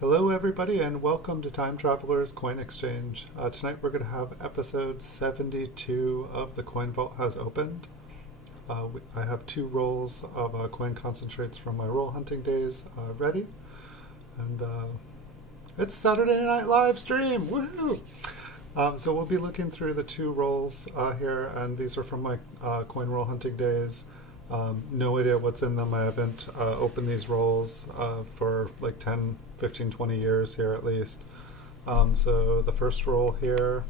Hello everybody and welcome to Time Traveler's Coin Exchange. Tonight we're going to have episode 72 of The Coin Vault Has Opened. I have two rolls of coin concentrates from my roll hunting days ready. And it's Saturday Night Live stream! Woohoo! So we'll be looking through the two rolls here, and these are from my coin roll hunting days. No idea what's in them. I haven't opened these rolls for like 10, 15, 20 years here at least. So the first roll here,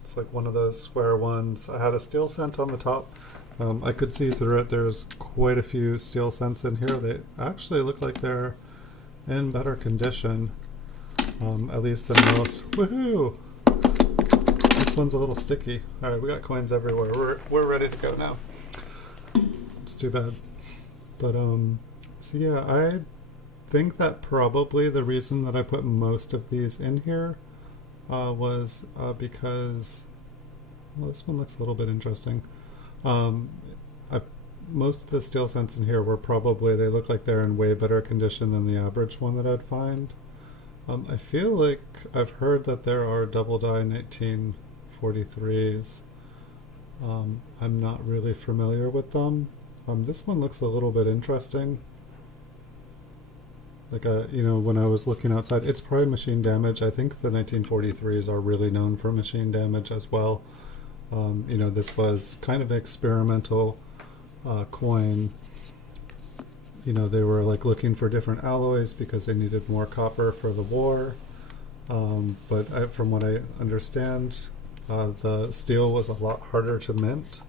it's like one of those square ones. I had a steel cent on the top. I could see through it. There's quite a few steel cents in here. They actually look like they're in better condition, at least than most. Woohoo! This one's a little sticky. Alright, we got coins everywhere. We're ready to go now. It's too bad. But so yeah, I think that probably the reason that I put most of these in here was because, well, this one looks a little bit interesting. Most of the steel cents in here were probably, they look like they're in way better condition than the average one that I'd find. I feel like I've heard that there are double die 1943s. I'm not really familiar with them. This one looks a little bit interesting. Like when I was looking outside, it's probably machine damage. I think the 1943s are really known for machine damage as well. This was kind of an experimental coin. They were like looking for different alloys because they needed more copper for the war. But from what I understand, the steel was a lot harder to mint,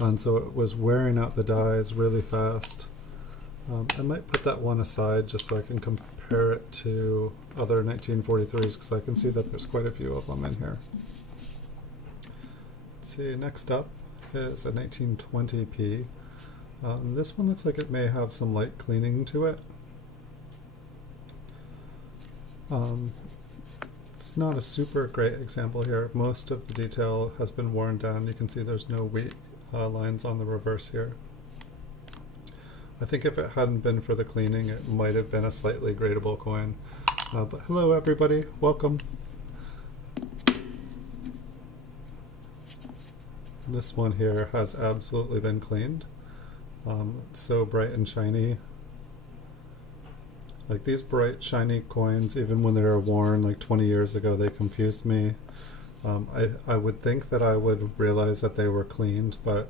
and so it was wearing out the dies really fast. I might put that one aside just so I can compare it to other 1943s, because I can see that there's quite a few of them in here. Let's see, next up is a 1920p. This one looks like it may have some light cleaning to it. It's not a super great example here. Most of the detail has been worn down. You can see there's no wheat lines on the reverse here. I think if it hadn't been for the cleaning, it might have been a slightly gradable coin. But hello everybody, welcome. This one here has absolutely been cleaned. It's so bright and shiny. Like these bright shiny coins, even when they were worn like 20 years ago, they confused me. I would think that I would realize that they were cleaned, but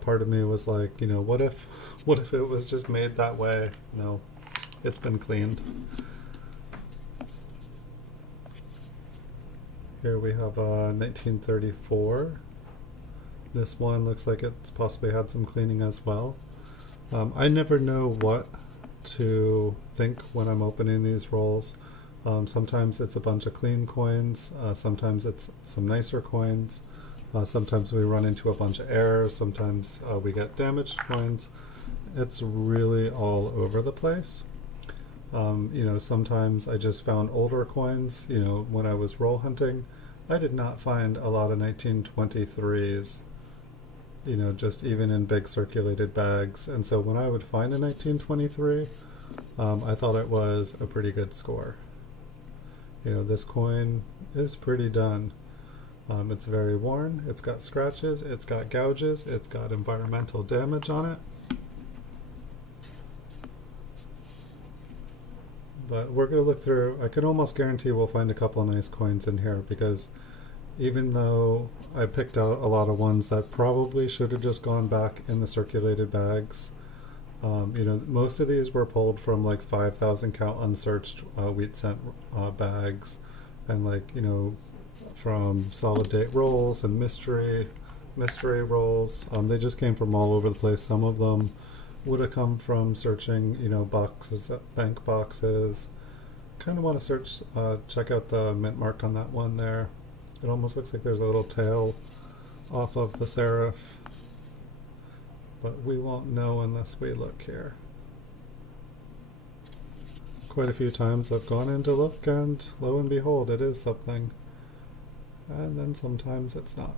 part of me was like, what if it was just made that way? No, it's been cleaned. Here we have 1934. This one looks like it's possibly had some cleaning as well. I never know what to think when I'm opening these rolls. Sometimes it's a bunch of clean coins, sometimes it's some nicer coins, sometimes we run into a bunch of errors, sometimes we get damaged coins. It's really all over the place. Sometimes I just found older coins. When I was roll hunting, I did not find a lot of 1923s, just even in big circulated bags. And so when I would find a 1923, I thought it was a pretty good score. This coin is pretty done. It's very worn, it's got scratches, it's got gouges, it's got environmental damage on it. But we're going to look through. I can almost guarantee we'll find a couple nice coins in here, because even though I picked out a lot of ones that probably should have just gone back in the circulated bags, most of these were pulled from like 5,000 count unsearched wheat cent bags, and from solid date rolls and mystery rolls. They just came from all over the place. Some of them would have come from searching, boxes, bank boxes. Kind of want to search, check out the mint mark on that one there. It almost looks like there's a little tail off of the serif, but we won't know unless we look here. Quite a few times I've gone in to look, and lo and behold, it is something. And then sometimes it's not.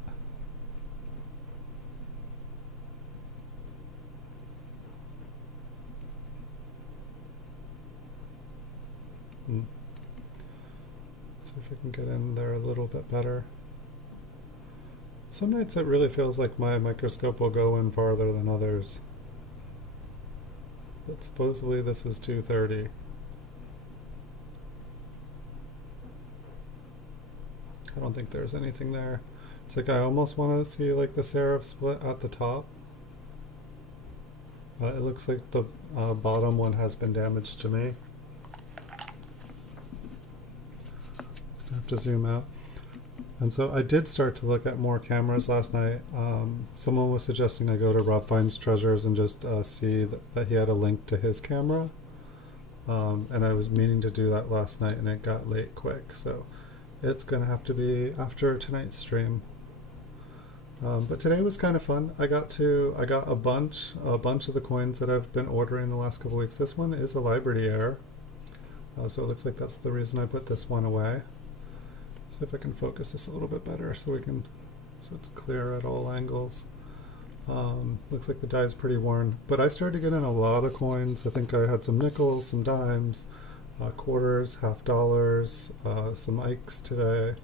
See if we can get in there a little bit better. Some nights it really feels like my microscope will go in farther than others. But supposedly this is 230. I don't think there's anything there. It's like I almost want to see like the serif split at the top. It looks like the bottom one has been damaged to me. I have to zoom out. And so I did start to look at more cameras last night. Someone was suggesting I go to Rob Fine's Treasures and just see that he had a link to his camera. And I was meaning to do that last night and it got late quick. So it's going to have to be after tonight's stream. But today was kind of fun. I got a bunch of the coins that I've been ordering the last couple weeks. This one is a Liberty error. So it looks like that's the reason I put this one away. See if I can focus this a little bit better so it's clear at all angles. Looks like the die is pretty worn, but I started to get in a lot of coins. I think I had some nickels, some dimes, quarters, $50, some Ikes today.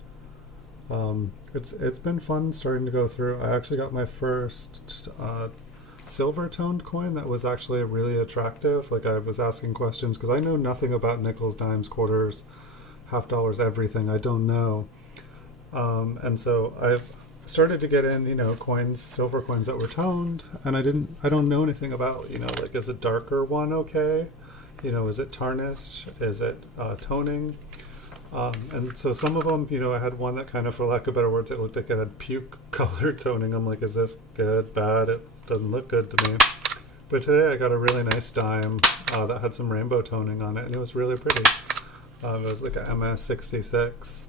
It's been fun starting to go through. I actually got my first silver toned coin that was actually really attractive. Like I was asking questions because I know nothing about nickels, dimes, quarters, $50, everything. I don't know. And so I've started to get in, coins, silver coins that were toned, and I don't know anything about, like is a darker one okay? Is it tarnished? Is it toning? And so some of them, I had one that kind of, for lack of better words, it looked like it had puke color toning. I'm like, is this good, bad? It doesn't look good to me. But today I got a really nice dime that had some rainbow toning on it, and it was really pretty. It was like a MS66.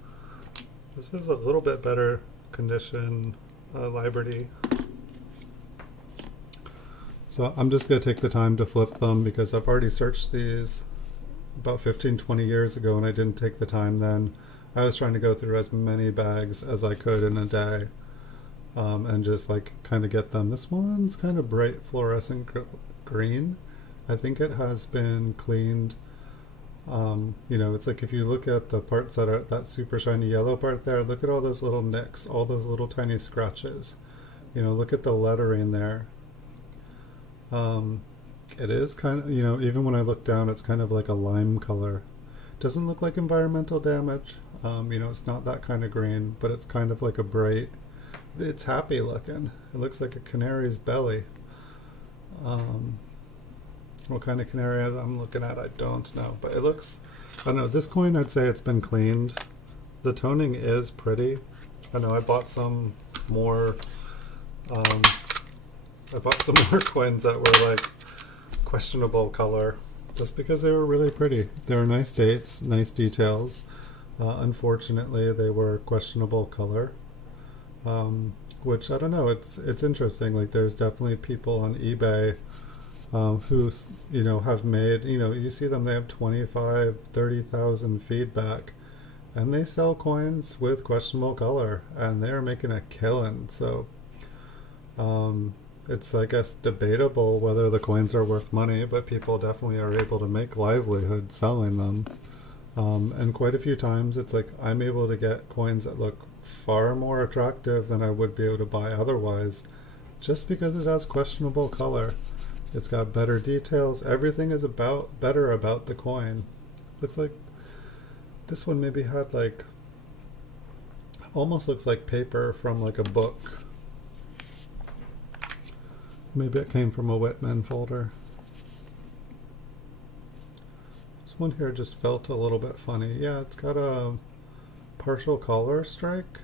This is a little bit better condition Liberty. So I'm just going to take the time to flip them because I've already searched these about 15-20 years ago and I didn't take the time then. I was trying to go through as many bags as I could in a day and just like kind of get them. This one's kind of bright fluorescent green. I think it has been cleaned. It's like if you look at the parts that are that super shiny yellow part there, look at all those little nicks, all those little tiny scratches. Look at the lettering there. It is kind of, even when I look down, it's kind of like a lime color. Doesn't look like environmental damage. It's not that kind of green, but it's kind of like a bright, it's happy looking. It looks like a canary's belly. What kind of canary I'm looking at, I don't know. But it looks, I don't know, this coin I'd say it's been cleaned. The toning is pretty. I know I bought some more, coins that were like questionable color just because they were really pretty. They were nice dates, nice details. Unfortunately, they were questionable color, which I don't know. It's interesting. Like there's definitely people on eBay who have made, you see them, they have 25,000-30,000 feedback and they sell coins with questionable color and they're making a killing. So it's, I guess, debatable whether the coins are worth money, but people definitely are able to make livelihood selling them. And quite a few times it's like I'm able to get coins that look far more attractive than I would be able to buy otherwise, just because it has questionable color. It's got better details. Everything is better about the coin. Looks like this one maybe had like, almost looks like paper from like a book. Maybe it came from a Whitman folder. This one here just felt a little bit funny. Yeah, it's got a partial collar strike,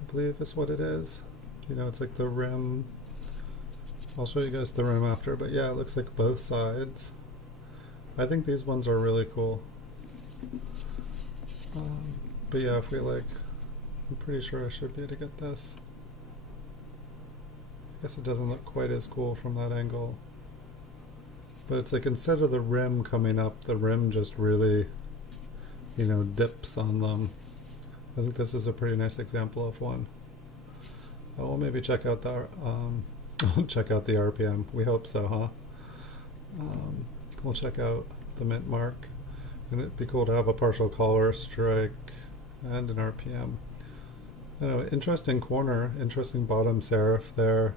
I believe is what it is. It's like the rim. I'll show you guys the rim after, but yeah, it looks like both sides. I think these ones are really cool. But yeah, if we I'm pretty sure I should be able to get this. I guess it doesn't look quite as cool from that angle. But it's like instead of the rim coming up, the rim just really, dips on them. I think this is a pretty nice example of one. We'll maybe check out the RPM. We hope so, huh? We'll check out the mint mark. And it'd be cool to have a partial collar strike and an RPM. You know, interesting corner, interesting bottom serif there.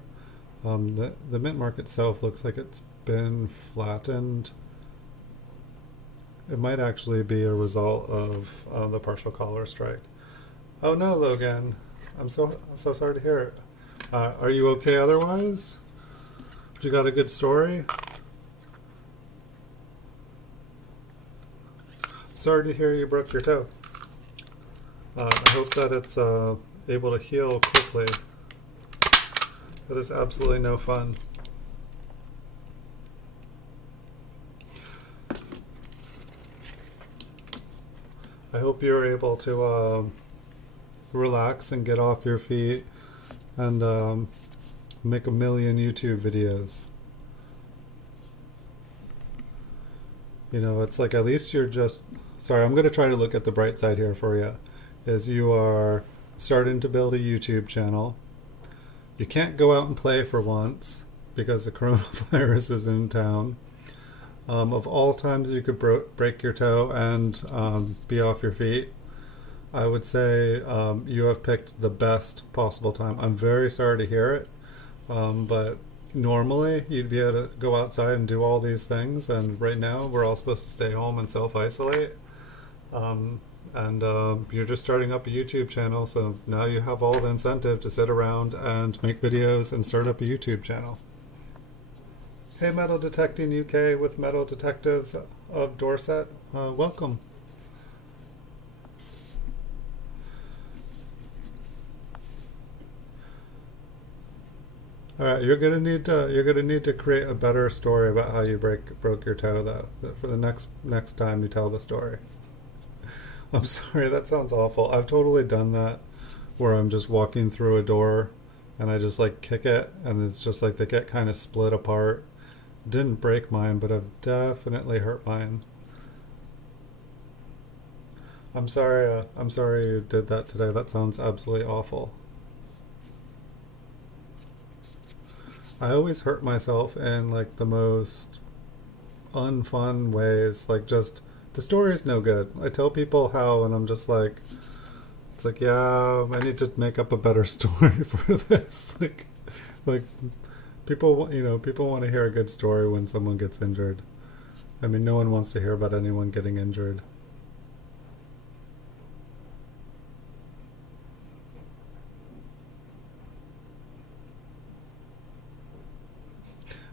The mint mark itself looks like it's been flattened. It might actually be a result of the partial collar strike. Oh no, Logan, I'm so sorry to hear it. Are you okay otherwise? You got a good story? Sorry to hear you broke your toe. I hope that it's able to heal quickly. That is absolutely no fun. I hope you're able to relax and get off your feet and make a million YouTube videos. You know, it's like at least you're just... Sorry, I'm going to try to look at the bright side here for you. Is you are starting to build a YouTube channel. You can't go out and play for once because the coronavirus is in town. Of all times you could break your toe and be off your feet, I would say you have picked the best possible time. I'm very sorry to hear it, but normally you'd be able to go outside and do all these things, and right now we're all supposed to stay home and self-isolate. You're just starting up a YouTube channel, so now you have all the incentive to sit around and make videos and start up a YouTube channel. Hey, Metal Detecting UK with Metal Detectives of Dorset, welcome. All right, you're gonna need to create a better story about how you broke your toe, though, for the next time you tell the story. I'm sorry, that sounds awful. I've totally done that, where I'm just walking through a door and I just like kick it and it's just like they get kind of split apart. Didn't break mine, but I've definitely hurt mine. I'm sorry you did that today. That sounds absolutely awful. I always hurt myself in like the most unfun ways, like just the story is no good. I tell people how, and I'm just like, it's like, yeah, I need to make up a better story for this. like people, you know, people want to hear a good story when someone gets injured. I mean, no one wants to hear about anyone getting injured.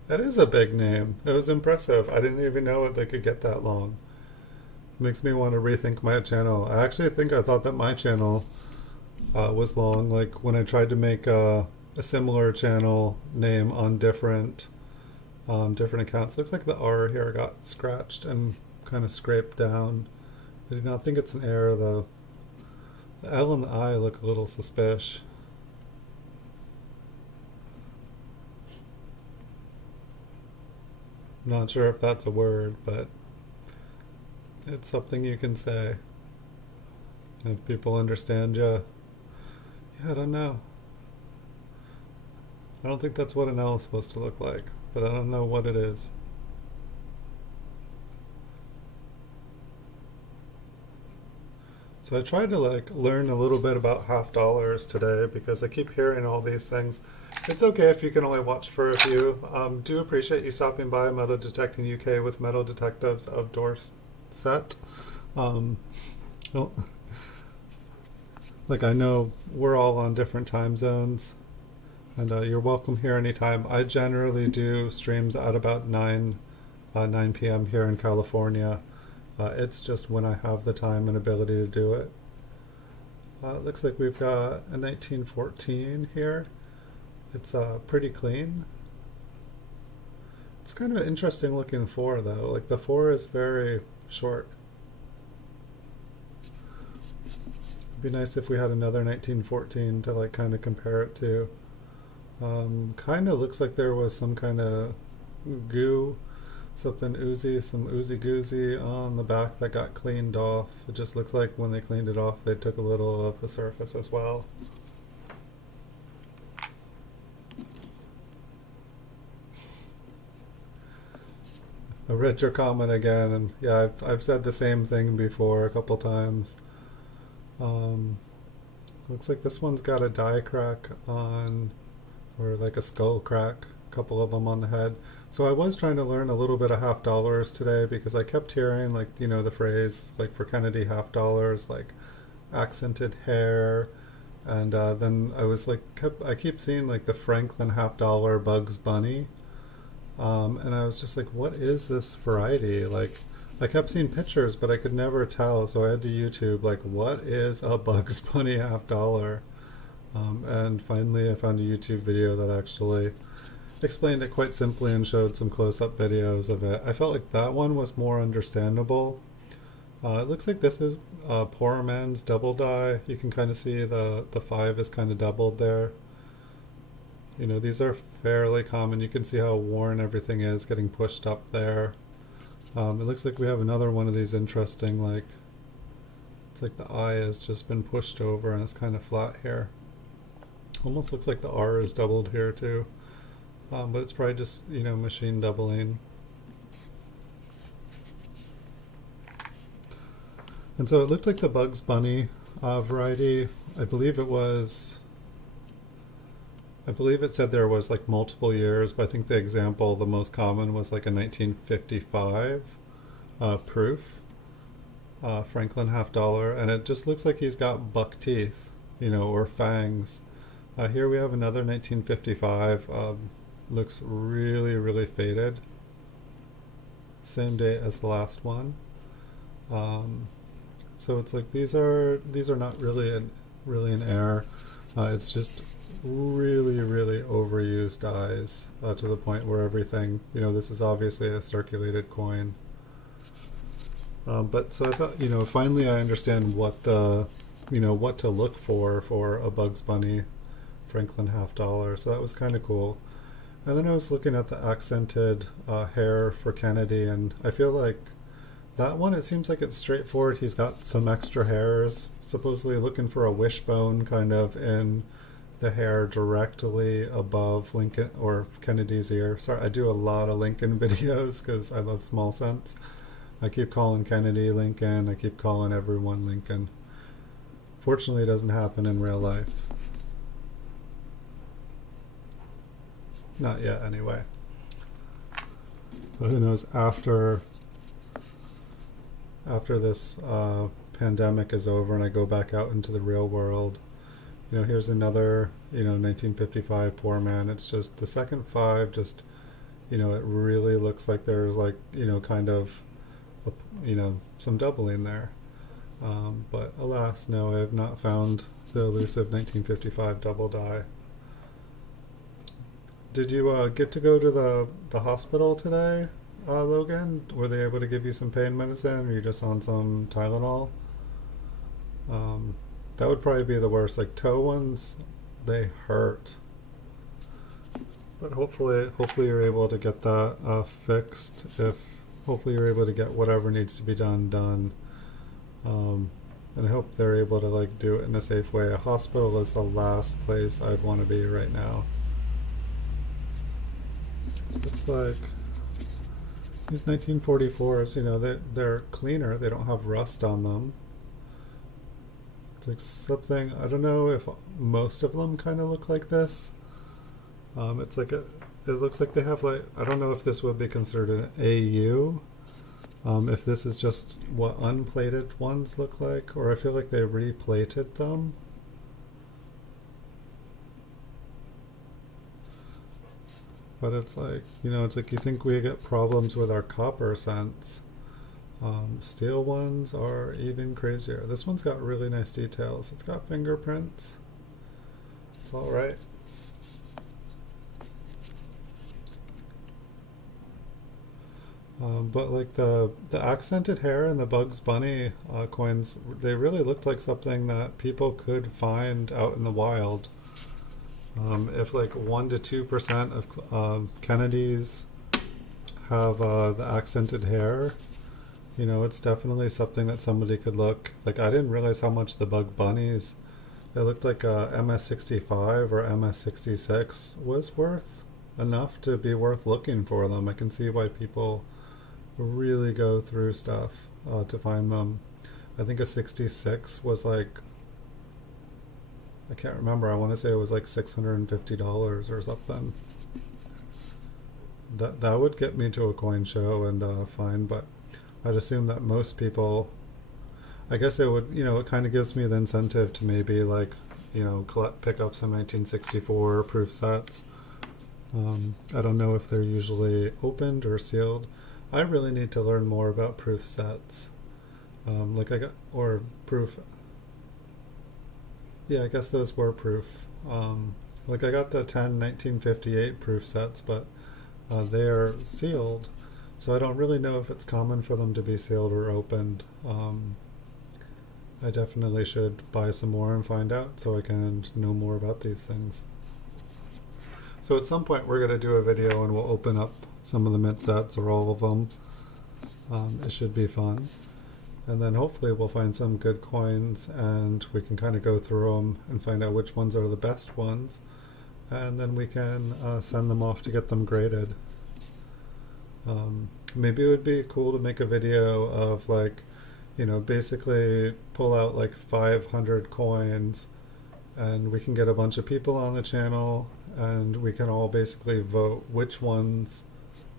That is a big name. It was impressive. I didn't even know they could get that long. Makes me want to rethink my channel. I actually think I thought that my channel was long. Like when I tried to make a similar channel name on different accounts. Looks like the R here got scratched and kind of scraped down. I do not think it's an error though. The L and the I look a little suspicious. I'm not sure if that's a word, but it's something you can say. If people understand you. Yeah, I don't know. I don't think that's what an L is supposed to look like, but I don't know what it is. So I tried to like learn a little bit about half dollars today because I keep hearing all these things. It's okay if you can only watch for a few. Do appreciate you stopping by Metal Detecting UK with Metal Detectives of Dorset. Well, like I know we're all on different time zones, and you're welcome here anytime. I generally do streams at about 9 p.m. here in California. It's just when I have the time and ability to do it. It looks like we've got a 1914 here. It's pretty clean. It's kind of an interesting looking 4 though. Like the 4 is very short. It'd be nice if we had another 1914 to like kind of compare it to. Kind of looks like there was some kind of goo, something oozy, some oozy goozy on the back that got cleaned off. It just looks like when they cleaned it off they took a little of the surface as well. I read your comment again, and yeah, I've said the same thing before a couple times. Um, Looks like this one's got a die crack on, or like a skull crack, a couple of them on the head. So I was trying to learn a little bit of half dollars today because I kept hearing, like, the phrase like for Kennedy half dollars, like accented hair, and then I was like, I keep seeing like the Franklin half dollar Bugs Bunny, and I was just like, what is this variety? Like, I kept seeing pictures, but I could never tell, so I had to YouTube, like, what is a Bugs Bunny half dollar? And finally, I found a YouTube video that actually explained it quite simply and showed some close-up videos of it. I felt like that one was more understandable. It looks like this is Poor Man's Double Die. You can kind of see the 5 is kind of doubled there. These are fairly common. You can see how worn everything is getting pushed up there. It looks like we have another one of these interesting, like, it's like the eye has just been pushed over and it's kind of flat here. Almost looks like the R is doubled here too. But it's probably just, machine doubling. And so it looked like the Bugs Bunny variety. I believe it said there was like multiple years, but I think the example, the most common, was like a 1955 proof Franklin half dollar, and it just looks like he's got buck teeth, or fangs. Here we have another 1955. Looks really, really faded. Same date as the last one. So it's like these are not really an error. It's just really, really overused dies to the point where everything, this is obviously a circulated coin. But so I thought, finally I understand what what to look for a Bugs Bunny Franklin half dollar. So that was kind of cool. And then I was looking at the accented hair for Kennedy, and I feel like that one, it seems like it's straightforward. He's got some extra hairs, supposedly looking for a wishbone kind of in the hair directly above Lincoln or Kennedy's ear. Sorry, I do a lot of Lincoln videos because I love small cents. I keep calling Kennedy Lincoln. I keep calling everyone Lincoln. Fortunately, it doesn't happen in real life. Not yet, anyway. But who knows, after this pandemic is over and I go back out into the real world, here's another, 1955 Poor Man. It's just the second 5, just, it really looks like there's like, kind of, some doubling there. But alas, no, I have not found the elusive 1955 double die. Did you get to go to the hospital today, Logan? Were they able to give you some pain medicine, or are you just on some Tylenol? That would probably be the worst. Like, toe ones, they hurt. But hopefully you're able to get that fixed. Hopefully you're able to get whatever needs to be done. And I hope they're able to like do it in a safe way. A hospital is the last place I'd want to be right now. It's like these 1944s, they're cleaner. They don't have rust on them. It's like something, I don't know if most of them kind of look like this. It's like it looks like they have like, I don't know if this would be considered an AU. If this is just what unplated ones look like, or I feel like they replated them. But it's like, it's like you think we get problems with our copper cents. Steel ones are even crazier. This one's got really nice details. It's got fingerprints. It's all right. But like the accented hair and the Bugs Bunny coins, they really looked like something that people could find out in the wild. If like 1 to 2% of Kennedys have the accented hair, it's definitely something that somebody could look. Like, I didn't realize how much the Bug Bunnies, it looked like a MS65 or MS66 was worth enough to be worth looking for them. I can see why people really go through stuff to find them. I think a 66 was like, I can't remember, I want to say it was like $650 or something. That would get me to a coin show and find, but I'd assume that most people, I guess it would, it kind of gives me the incentive to maybe like, pick up some 1964 proof sets. I don't know if they're usually opened or sealed. I really need to learn more about proof sets. Or proof. Yeah, I guess those were proof. I got the 1958 proof sets, but they're sealed. So I don't really know if it's common for them to be sealed or opened. I definitely should buy some more and find out so I can know more about these things. So at some point we're going to do a video and we'll open up some of the mint sets or all of them. It should be fun. And then hopefully we'll find some good coins and we can kind of go through them and find out which ones are the best ones. And then we can send them off to get them graded. Maybe it would be cool to make a video of basically pull out like 500 coins and we can get a bunch of people on the channel and we can all basically vote which ones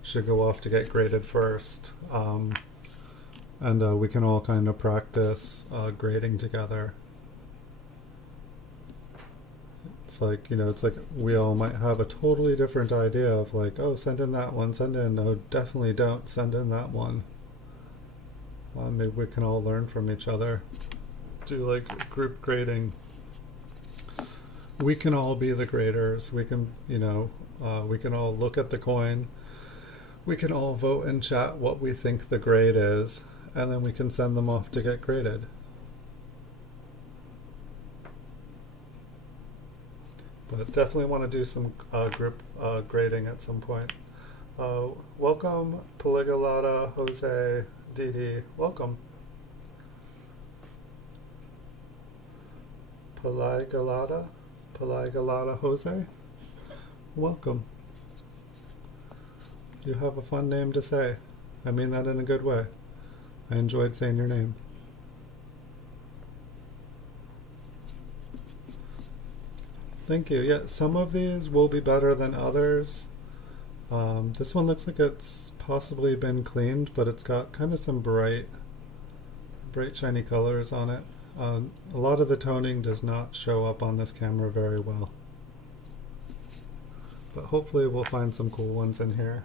should go off to get graded first. And we can all kind of practice grading together. It's like, we all might have a totally different idea of like, oh, send in that one, send in, no, definitely don't send in that one. Maybe we can all learn from each other. Do like group grading. We can all be the graders. We can, we can all look at the coin. We can all vote in chat what we think the grade is, and then we can send them off to get graded. But definitely want to do some group grading at some point. Welcome, Polygalata, Jose, Didi. Welcome. Polygalata Jose. Welcome. You have a fun name to say. I mean that in a good way. I enjoyed saying your name. Thank you. Yeah, some of these will be better than others. This one looks like it's possibly been cleaned, but it's got kind of some bright shiny colors on it. A lot of the toning does not show up on this camera very well. But hopefully we'll find some cool ones in here.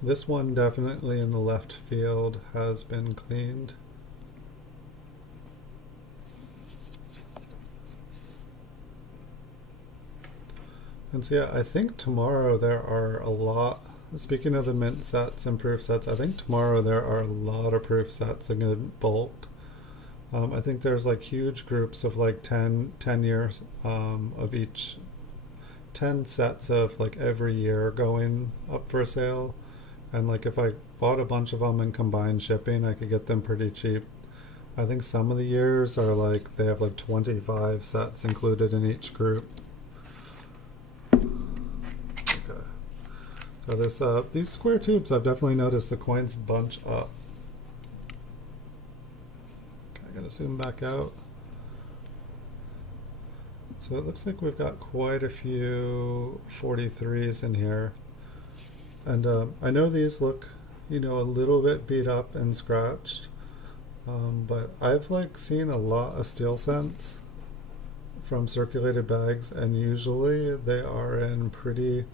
This one definitely in the left field has been cleaned. And so yeah, I think tomorrow there are a lot, speaking of the mint sets and proof sets, I think tomorrow there are a lot of proof sets in good bulk. I think there's like huge groups of like 10 years of each, 10 sets of like every year going up for sale. And like if I bought a bunch of them and combined shipping, I could get them pretty cheap. I think some of the years are like, they have like 25 sets included in each group. Okay. So this, these square tubes, I've definitely noticed the coins bunch up. Okay, I gotta zoom back out. So it looks like we've got quite a few 43s in here. And I know these look, a little bit beat up and scratched, but I've like seen a lot of steel cents from circulated bags, and usually they are in pretty,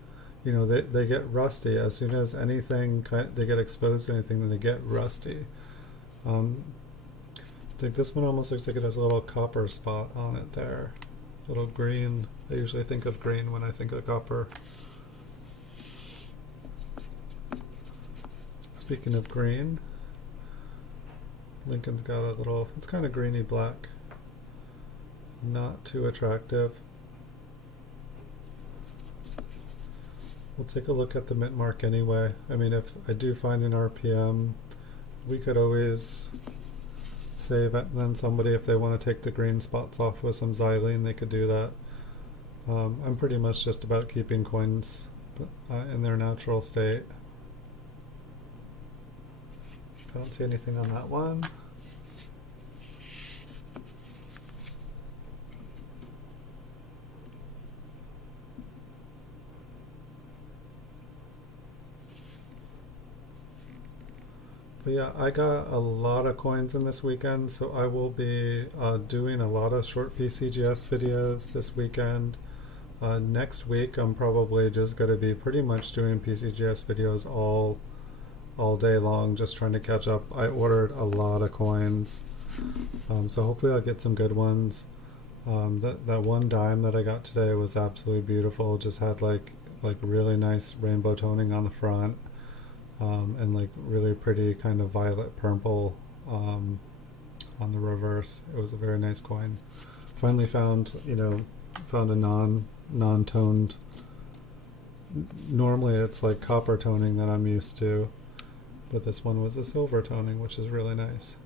they get rusty as soon as anything they get exposed to anything, then they get rusty. I think this one almost looks like it has a little copper spot on it there, a little green. I usually think of green when I think of copper. Speaking of green, Lincoln's got a little, it's kind of greeny black, not too attractive. We'll take a look at the mint mark anyway. I mean, if I do find an RPM, we could always save it, and then somebody, if they want to take the green spots off with some xylene, they could do that. I'm pretty much just about keeping coins in their natural state. I don't see anything on that one. But yeah, I got a lot of coins in this weekend, so I will be doing a lot of short PCGS videos this weekend. Next week, I'm probably just going to be pretty much doing PCGS videos all day long, just trying to catch up. I ordered a lot of coins, so hopefully I'll get some good ones. That one dime that I got today was absolutely beautiful. Just had like really nice rainbow toning on the front. And like really pretty kind of violet purple on the reverse. It was a very nice coin. Finally found a non-toned. Normally it's like copper toning that I'm used to, but this one was a silver toning, which is really nice.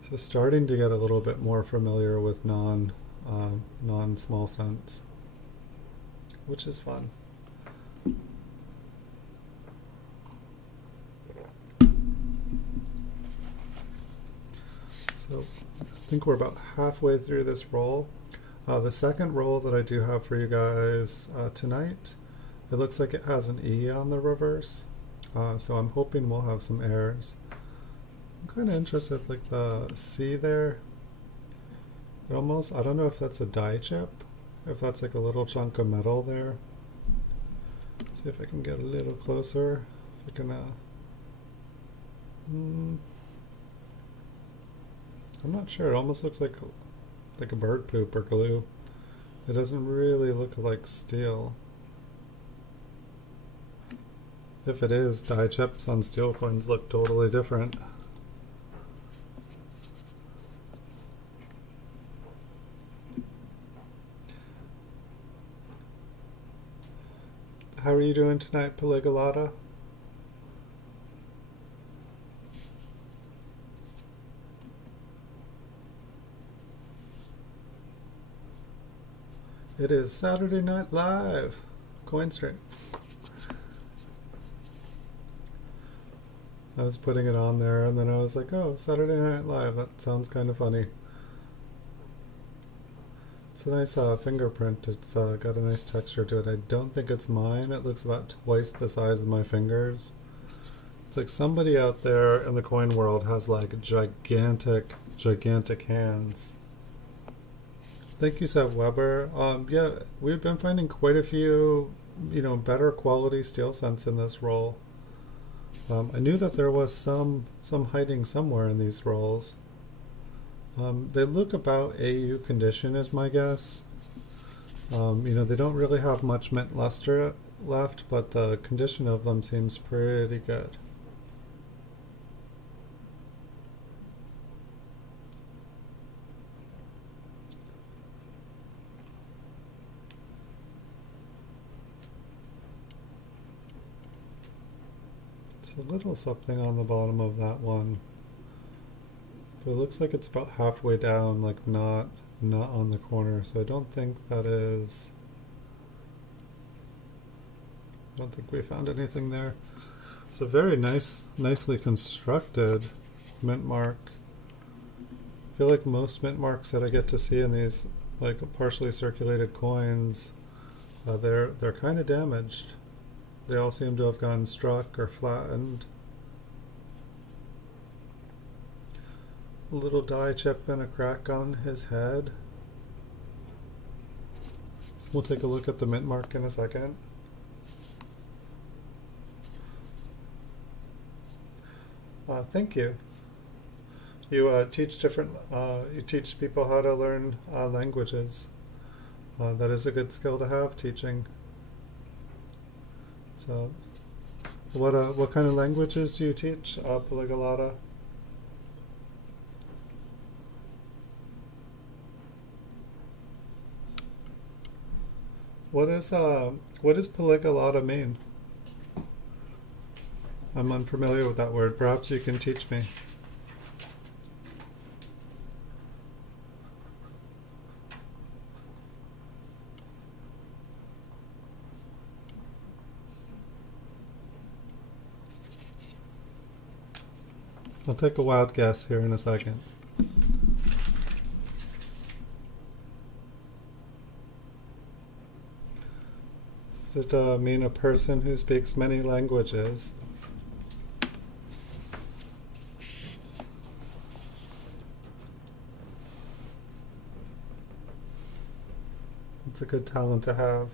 So starting to get a little bit more familiar with non-small cents, which is fun. So I think we're about halfway through this roll. The second roll that I do have for you guys tonight, it looks like it has an E on the reverse. So I'm hoping we'll have some errors. I'm kind of interested, like the C there. It almost, I don't know if that's a die chip, if that's like a little chunk of metal there. See if I can get a little closer. If I can, I'm not sure. It almost looks like a bird poop or glue. It doesn't really look like steel. If it is, die chips on steel coins look totally different. How are you doing tonight, Poligolata? It is Saturday Night Live, coin stream. I was putting it on there and then I was like, oh, Saturday Night Live, that sounds kind of funny. It's a nice fingerprint. It's got a nice texture to it. I don't think it's mine. It looks about twice the size of my fingers. It's like somebody out there in the coin world has like gigantic hands. Thank you, Seth Weber. Yeah, we've been finding quite a few, better quality steel cents in this roll. I knew that there was some hiding somewhere in these rolls. They look about AU condition is my guess. They don't really have much mint luster left, but the condition of them seems pretty good. A little something on the bottom of that one, but it looks like it's about halfway down, like not on the corner, so I don't think we found anything there. It's a very nicely constructed mint mark. I feel like most mint marks that I get to see in these like partially circulated coins, they're kind of damaged. They all seem to have gotten struck or flattened. A little die chip and a crack on his head. We'll take a look at the mint mark in a second. Thank you. You teach you teach people how to learn languages. That is a good skill to have, teaching. So, what kind of languages do you teach, Poligolata? What does Poligolata mean? I'm unfamiliar with that word. Perhaps you can teach me. I'll take a wild guess here in a second. Does it mean a person who speaks many languages? It's a good talent to have.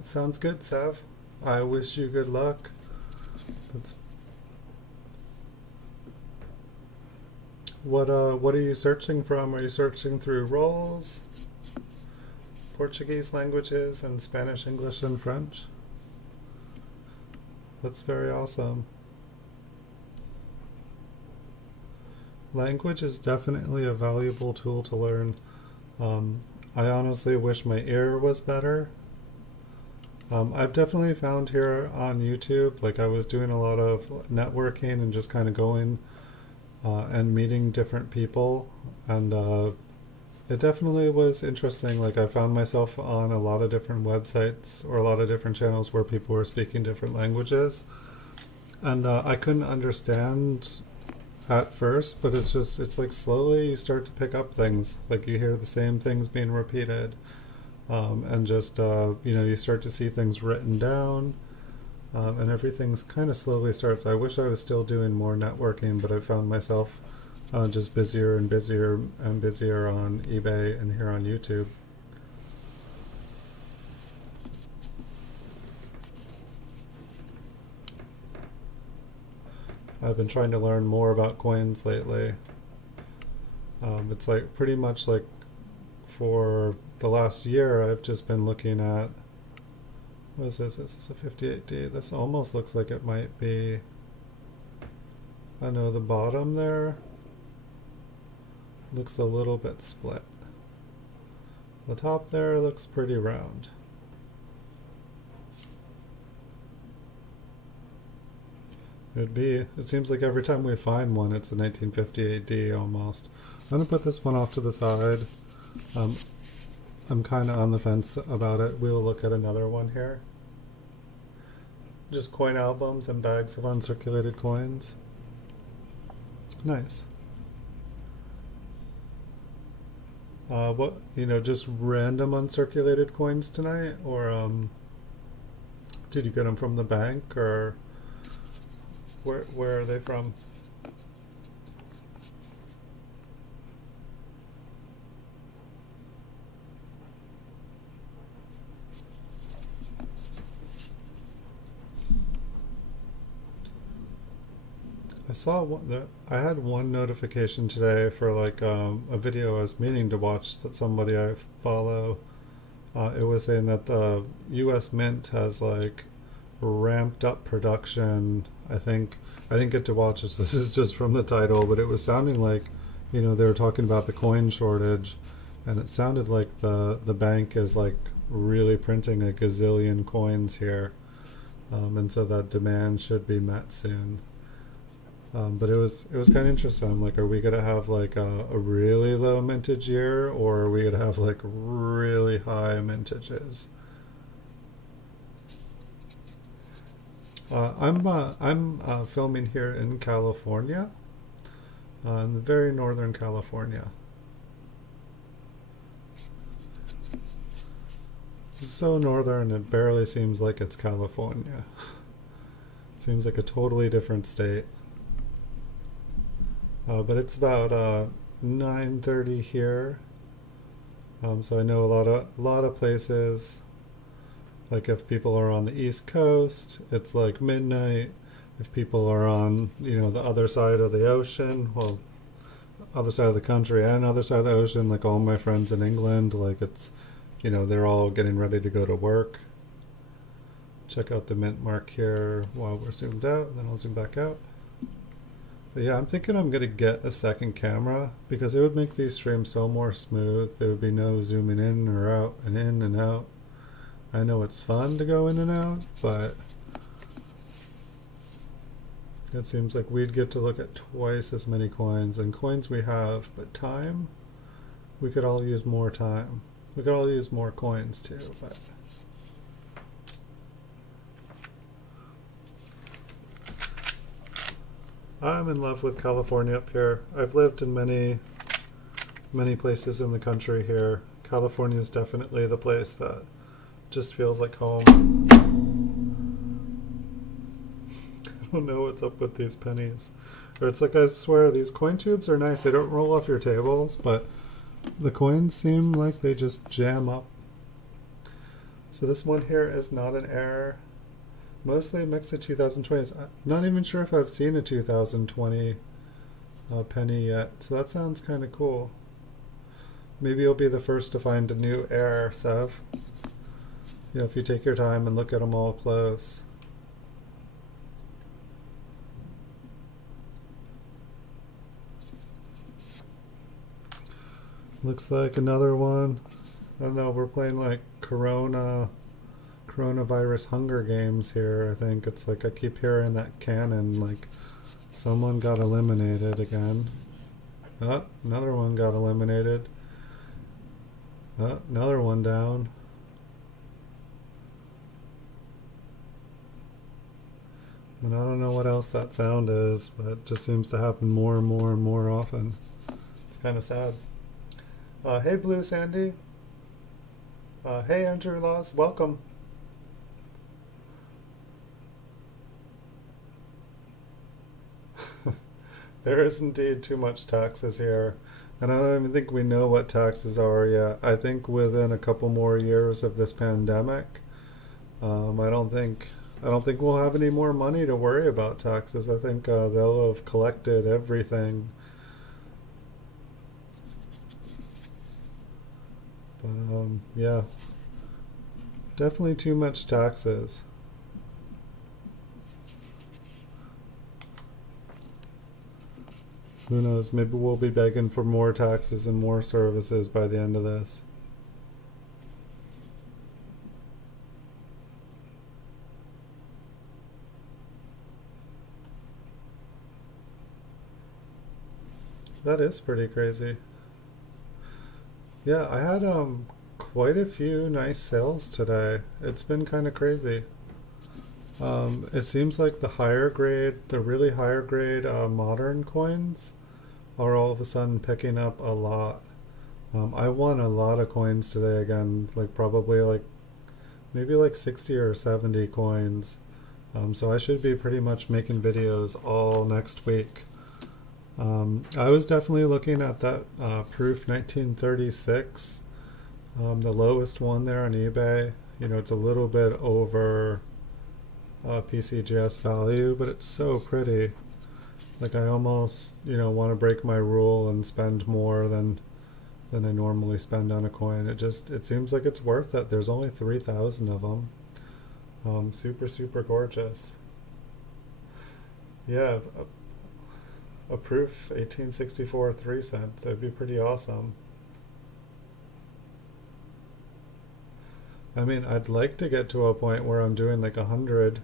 Sounds good, Sav. I wish you good luck. That's what are you searching from? Are you searching through roles? Portuguese languages and Spanish, English, and French? That's very awesome. Language is definitely a valuable tool to learn. I honestly wish my ear was better. I've definitely found here on YouTube, like I was doing a lot of networking and just kind of going and meeting different people, and it definitely was interesting. Like I found myself on a lot of different websites or a lot of different channels where people were speaking different languages, and I couldn't understand at first, but it's like slowly you start to pick up things, like you hear the same things being repeated, and just you start to see things written down, and everything's kind of slowly starts. I wish I was still doing more networking, but I found myself just busier and busier and busier on eBay and here on YouTube. I've been trying to learn more about coins lately. It's like pretty much like for the last year I've just been looking at, what is this? This is a 58D. This almost looks like it might be, I know the bottom there looks a little bit split. The top there looks pretty round. It seems like every time we find one, it's a 1958D almost. I'm going to put this one off to the side. I'm kind of on the fence about it. We'll look at another one here. Just coin albums and bags of uncirculated coins. Nice. Just random uncirculated coins tonight? Or did you get them from the bank, or where are they from? I saw I had one notification today for like a video I was meaning to watch that somebody I follow. It was saying that the U.S. Mint has like ramped up production. I think I didn't get to watch this. This is just from the title, but it was sounding like, they were talking about the coin shortage, and it sounded like the bank is like really printing a gazillion coins here, and so that demand should be met soon. But it was kind of interesting. I'm like, are we gonna have like a really low mintage year, or are we gonna have like really high mintages? I'm filming here in California, in the very northern California. It's so northern it barely seems like it's California. It seems like a totally different state. But it's about 9:30 here, so I know a lot of places. Like if people are on the East Coast, it's like midnight. If people are on, the other side of the ocean, well, other side of the country and other side of the ocean, like all my friends in England, like it's, they're all getting ready to go to work. Check out the mint mark here while we're zoomed out, then I'll zoom back out. But yeah, I'm thinking I'm going to get a second camera because it would make these streams so more smooth. There would be no zooming in or out and in and out. I know it's fun to go in and out, but it seems like we'd get to look at twice as many coins, and coins we have, but time, we could all use more time. We could all use more coins too, but I'm in love with California up here. I've lived in many places in the country here. California is definitely the place that just feels like home. I don't know what's up with these pennies. Or it's like, I swear, these coin tubes are nice. They don't roll off your tables, but the coins seem like they just jam up. So this one here is not an error. Mostly a mix of 2020s. I'm not even sure if I've seen a 2020 penny yet. So that sounds kind of cool. Maybe you'll be the first to find a new error, Sev. You know, if you take your time and look at them all close. Looks like another one. I don't know, we're playing like coronavirus Hunger Games here. I think it's like I keep hearing that cannon, like someone got eliminated again. Oh, another one got eliminated. Oh, another one down. And I don't know what else that sound is, but it just seems to happen more and more and more often. It's kind of sad. Hey Blue Sandy. Hey Andrew Laws, welcome. There is indeed too much taxes here. And I don't even think we know what taxes are yet. I think within a couple more years of this pandemic, I don't think we'll have any more money to worry about taxes. I think they'll have collected everything. But yeah, definitely too much taxes. Who knows, maybe we'll be begging for more taxes and more services by the end of this. That is pretty crazy. Yeah, I had quite a few nice sales today. It's been kind of crazy. It seems like the really higher grade modern coins are all of a sudden picking up a lot. I won a lot of coins today again, like probably like maybe like 60 or 70 coins. So I should be pretty much making videos all next week. I was definitely looking at that Proof 1936, the lowest one there on eBay. You know, it's a little bit over PCGS value, but it's so pretty. Like I almost, you know, want to break my rule and spend more than I normally spend on a coin. It seems like it's worth it. There's only 3,000 of them. Super gorgeous. Yeah, a Proof 1864 3 cents. That'd be pretty awesome. I mean, I'd like to get to a point where I'm doing like 100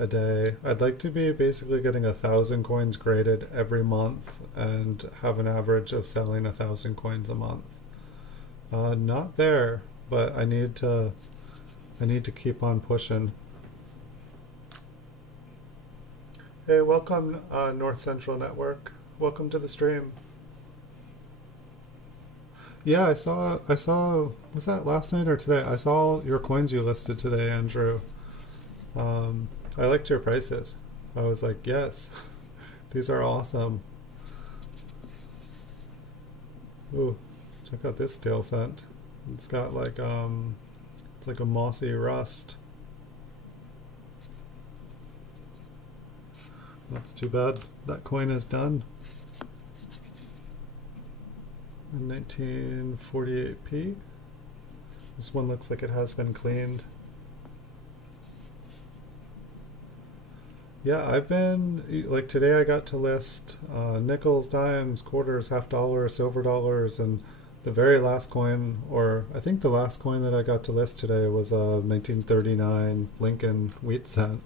a day. I'd like to be basically getting 1,000 coins graded every month and have an average of selling 1,000 coins a month. Not there, but I need to keep on pushing. Hey, welcome North Central Network. Welcome to the stream. Yeah, I saw, was that last night or today? I saw your coins you listed today, Andrew. I liked your prices. I was like, yes, these are awesome. Ooh, check out this steel scent. It's got like, it's like a mossy rust. That's too bad. That coin is done. 1948p. This one looks like it has been cleaned. Yeah, I've been, like today I got to list nickels, dimes, quarters, half dollars, silver dollars, and the very last coin, or I think the last coin that I got to list today was a 1939 Lincoln wheat cent.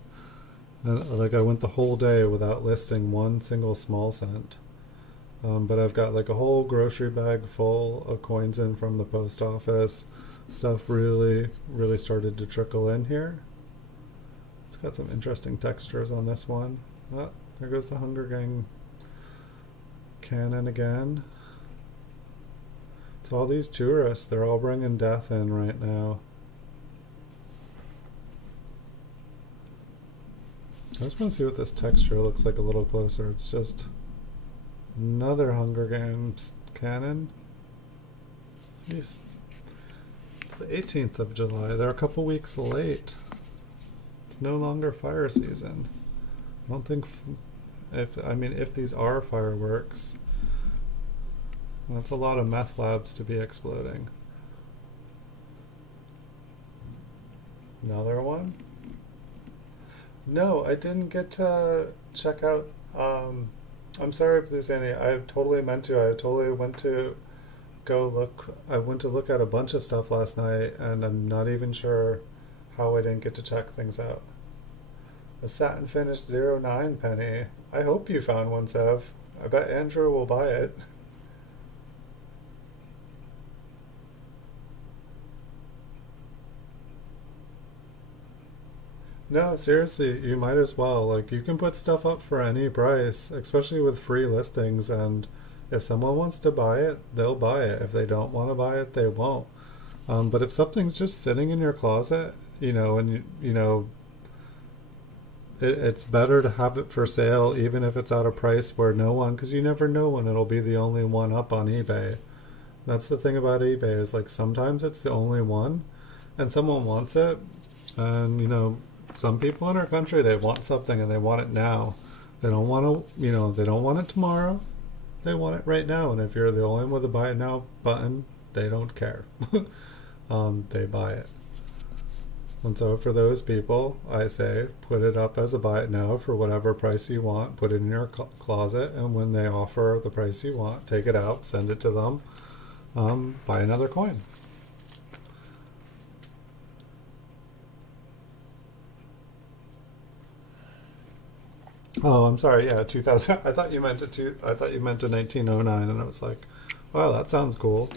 And like I went the whole day without listing one single small cent. But I've got like a whole grocery bag full of coins in from the post office. Stuff really started to trickle in here. It's got some interesting textures on this one. Oh, There goes the Hunger Gang cannon again. It's all these tourists. They're all bringing death in right now. I just want to see what this texture looks like a little closer. It's just another Hunger Games cannon. Jeez. It's the 18th of July. They're a couple weeks late. It's no longer fire season. I don't think if these are fireworks, that's a lot of meth labs to be exploding. Another one? No, I didn't get to check out. I'm sorry, Blue Sandy. I totally meant to. I totally went to go look. I went to look at a bunch of stuff last night, and I'm not even sure how I didn't get to check things out. A satin finish 09 penny. I hope you found one, Sev. I bet Andrew will buy it. No, seriously, you might as well. Like, you can put stuff up for any price, especially with free listings, and if someone wants to buy it, they'll buy it. If they don't want to buy it, they won't. But if something's just sitting in your closet, and it's better to have it for sale, even if it's at a price where no one, because you never know when it'll be the only one up on eBay. That's the thing about eBay, is like sometimes it's the only one, and someone wants it, and some people in our country, they want something and they want it now. They don't want they don't want it tomorrow. They want it right now. And if you're the only one with a buy it now button, they don't care. They buy it. And so for those people, I say, put it up as a buy it now for whatever price you want. Put it in your closet, and when they offer the price you want, take it out, send it to them, buy another coin. Oh, I'm sorry. Yeah, 2000. I thought you meant I thought you meant a 1909, and I was like, wow, that sounds cool.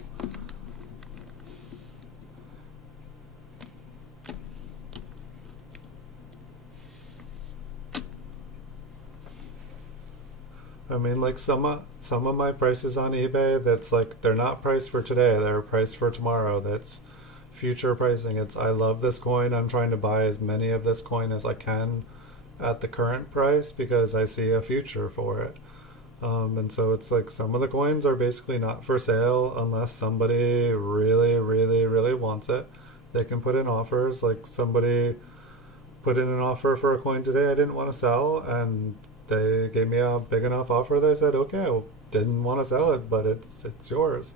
I mean, like some of my prices on eBay, that's like they're not priced for today. They're priced for tomorrow. That's future pricing. It's I love this coin. I'm trying to buy as many of this coin as I can at the current price because I see a future for it. And so it's like some of the coins are basically not for sale unless somebody really, really, really wants it. They can put in offers. Like somebody put in an offer for a coin today I didn't want to sell, and they gave me a big enough offer that I said, okay, I didn't want to sell it, but it's yours.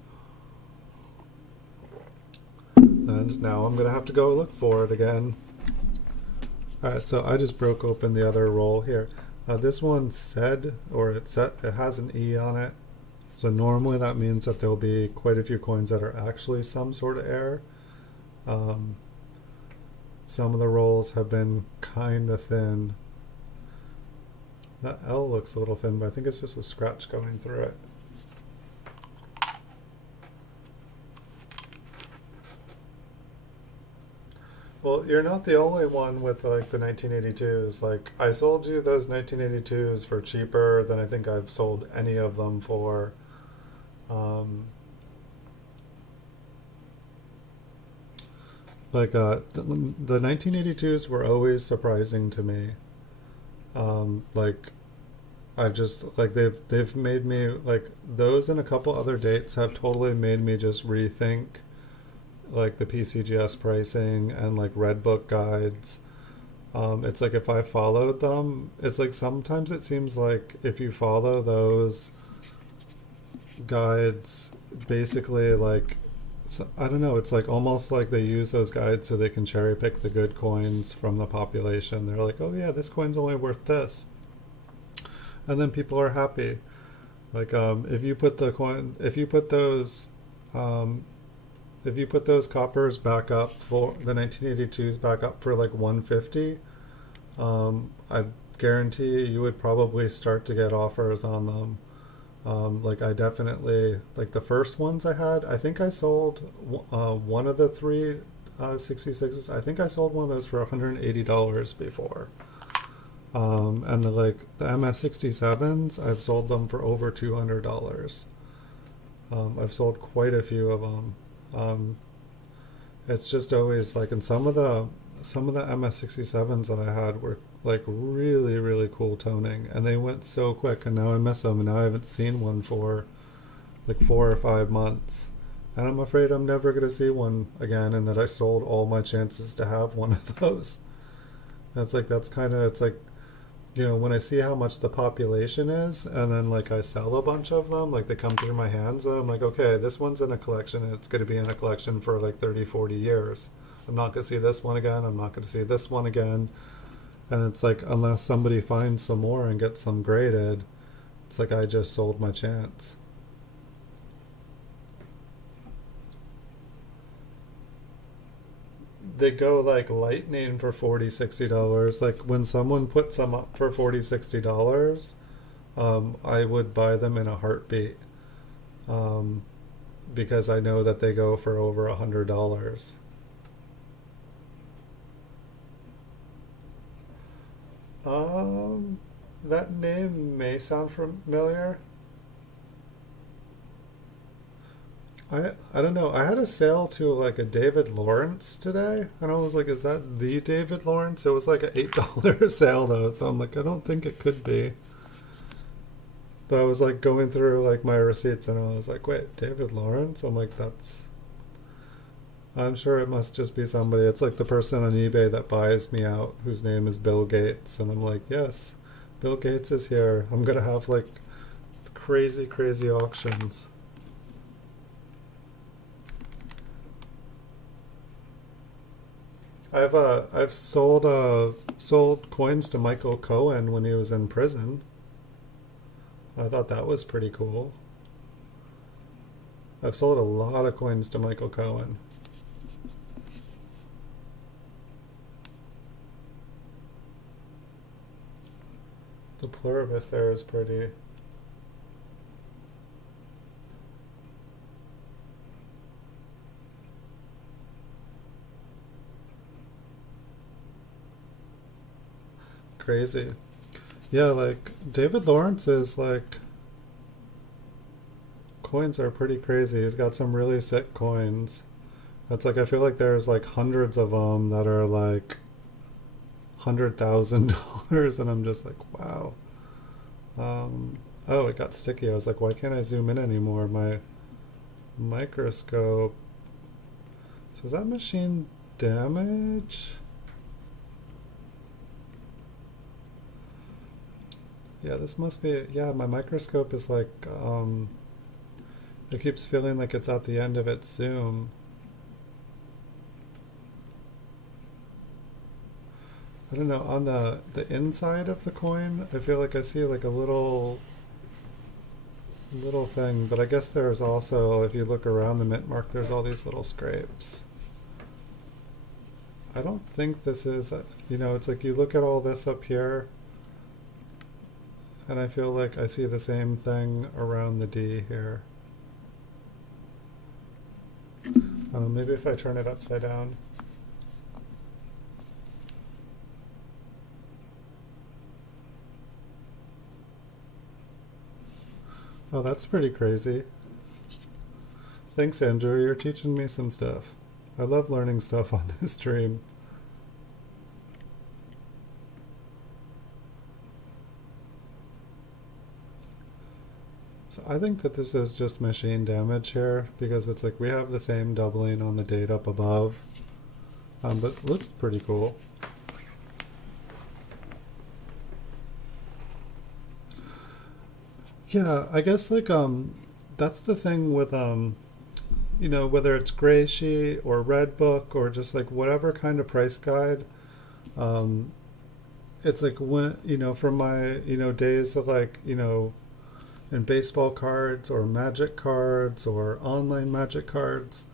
And now I'm going to have to go look for it again. Alright, so I just broke open the other roll here. This one said, or it has an E on it. So normally that means that there'll be quite a few coins that are actually some sort of error. Some of the rolls have been kind of thin. That L looks a little thin, but I think it's just a scratch going through it. Well, you're not the only one with like the 1982s. Like I sold you those 1982s for cheaper than I think I've sold any of them for. The 1982s were always surprising to me. Like I've just like they've made me like those and a couple other dates have totally made me just rethink like the PCGS pricing and like Red Book guides. It's like if I followed them, it's like sometimes it seems like if you follow those guides, basically like I don't know, it's like almost like they use those guides so they can cherry pick the good coins from the population. They're like, oh yeah, this coin's only worth this, and then people are happy. Like if you put those coppers back up for the 1982s back up for like 150, I guarantee you would probably start to get offers on them. Like I definitely, like the first ones I had, I think I sold one of the three 66s. I think I sold one of those for $180 before. And the MS-67s, I've sold them for over $200. I've sold quite a few of them. Um, it's just always like, and some of the MS-67s that I had were like really, really cool toning, and they went so quick, and now I miss them, and now I haven't seen one for like 4 or 5 months. And I'm afraid I'm never going to see one again, and that I sold all my chances to have one of those. That's kind of, it's like, when I see how much the population is, and then like I sell a bunch of them, like they come through my hands, and I'm like, okay, this one's in a collection, and it's going to be in a collection for like 30, 40 years. I'm not going to see this one again. I'm not going to see this one again. And it's like, unless somebody finds some more and gets some graded, it's like I just sold my chance. They go like lightning for 40, $60. Like when someone puts them up for 40, $60, I would buy them in a heartbeat, um, because I know that they go for over $100. Um, that name may sound familiar. I don't know. I had a sale to like a David Lawrence today, and I was like, "Is that the David Lawrence?" It was like an $8 sale though, so I'm like, I don't think it could be. But I was like going through like my receipts, and I was like, "Wait, David Lawrence?" I'm like, "That's." I'm sure it must just be somebody. It's like the person on eBay that buys me out, whose name is Bill Gates, and I'm like, "Yes, Bill Gates is here. I'm gonna have like crazy, crazy auctions." I've sold coins to Michael Cohen when he was in prison. I thought that was pretty cool. I've sold a lot of coins to Michael Cohen. The pluribus there is pretty crazy. Yeah, like David Lawrence is like, coins are pretty crazy. He's got some really sick coins. It's like I feel like there's like hundreds of them that are like $100,000, and I'm just like, wow. Oh, it got sticky. I was like, why can't I zoom in anymore? My microscope. So is that machine damage? Yeah, this must be. Yeah, my microscope is like, it keeps feeling like it's at the end of its zoom. I don't know. On the inside of the coin, I feel like I see like a little thing, but I guess there's also, if you look around the mint mark, there's all these little scrapes. I don't think this is, it's like you look at all this up here, and I feel like I see the same thing around the D here. I don't know, maybe if I turn it upside down. Oh, that's pretty crazy. Thanks, Andrew. You're teaching me some stuff. I love learning stuff on this stream. So I think that this is just machine damage here, because it's like we have the same doubling on the date up above, but it looks pretty cool. Yeah, I guess like that's the thing with whether it's gray sheet or red book or just like whatever kind of price guide, um it's like when from my days of like in baseball cards or magic cards or online magic cards,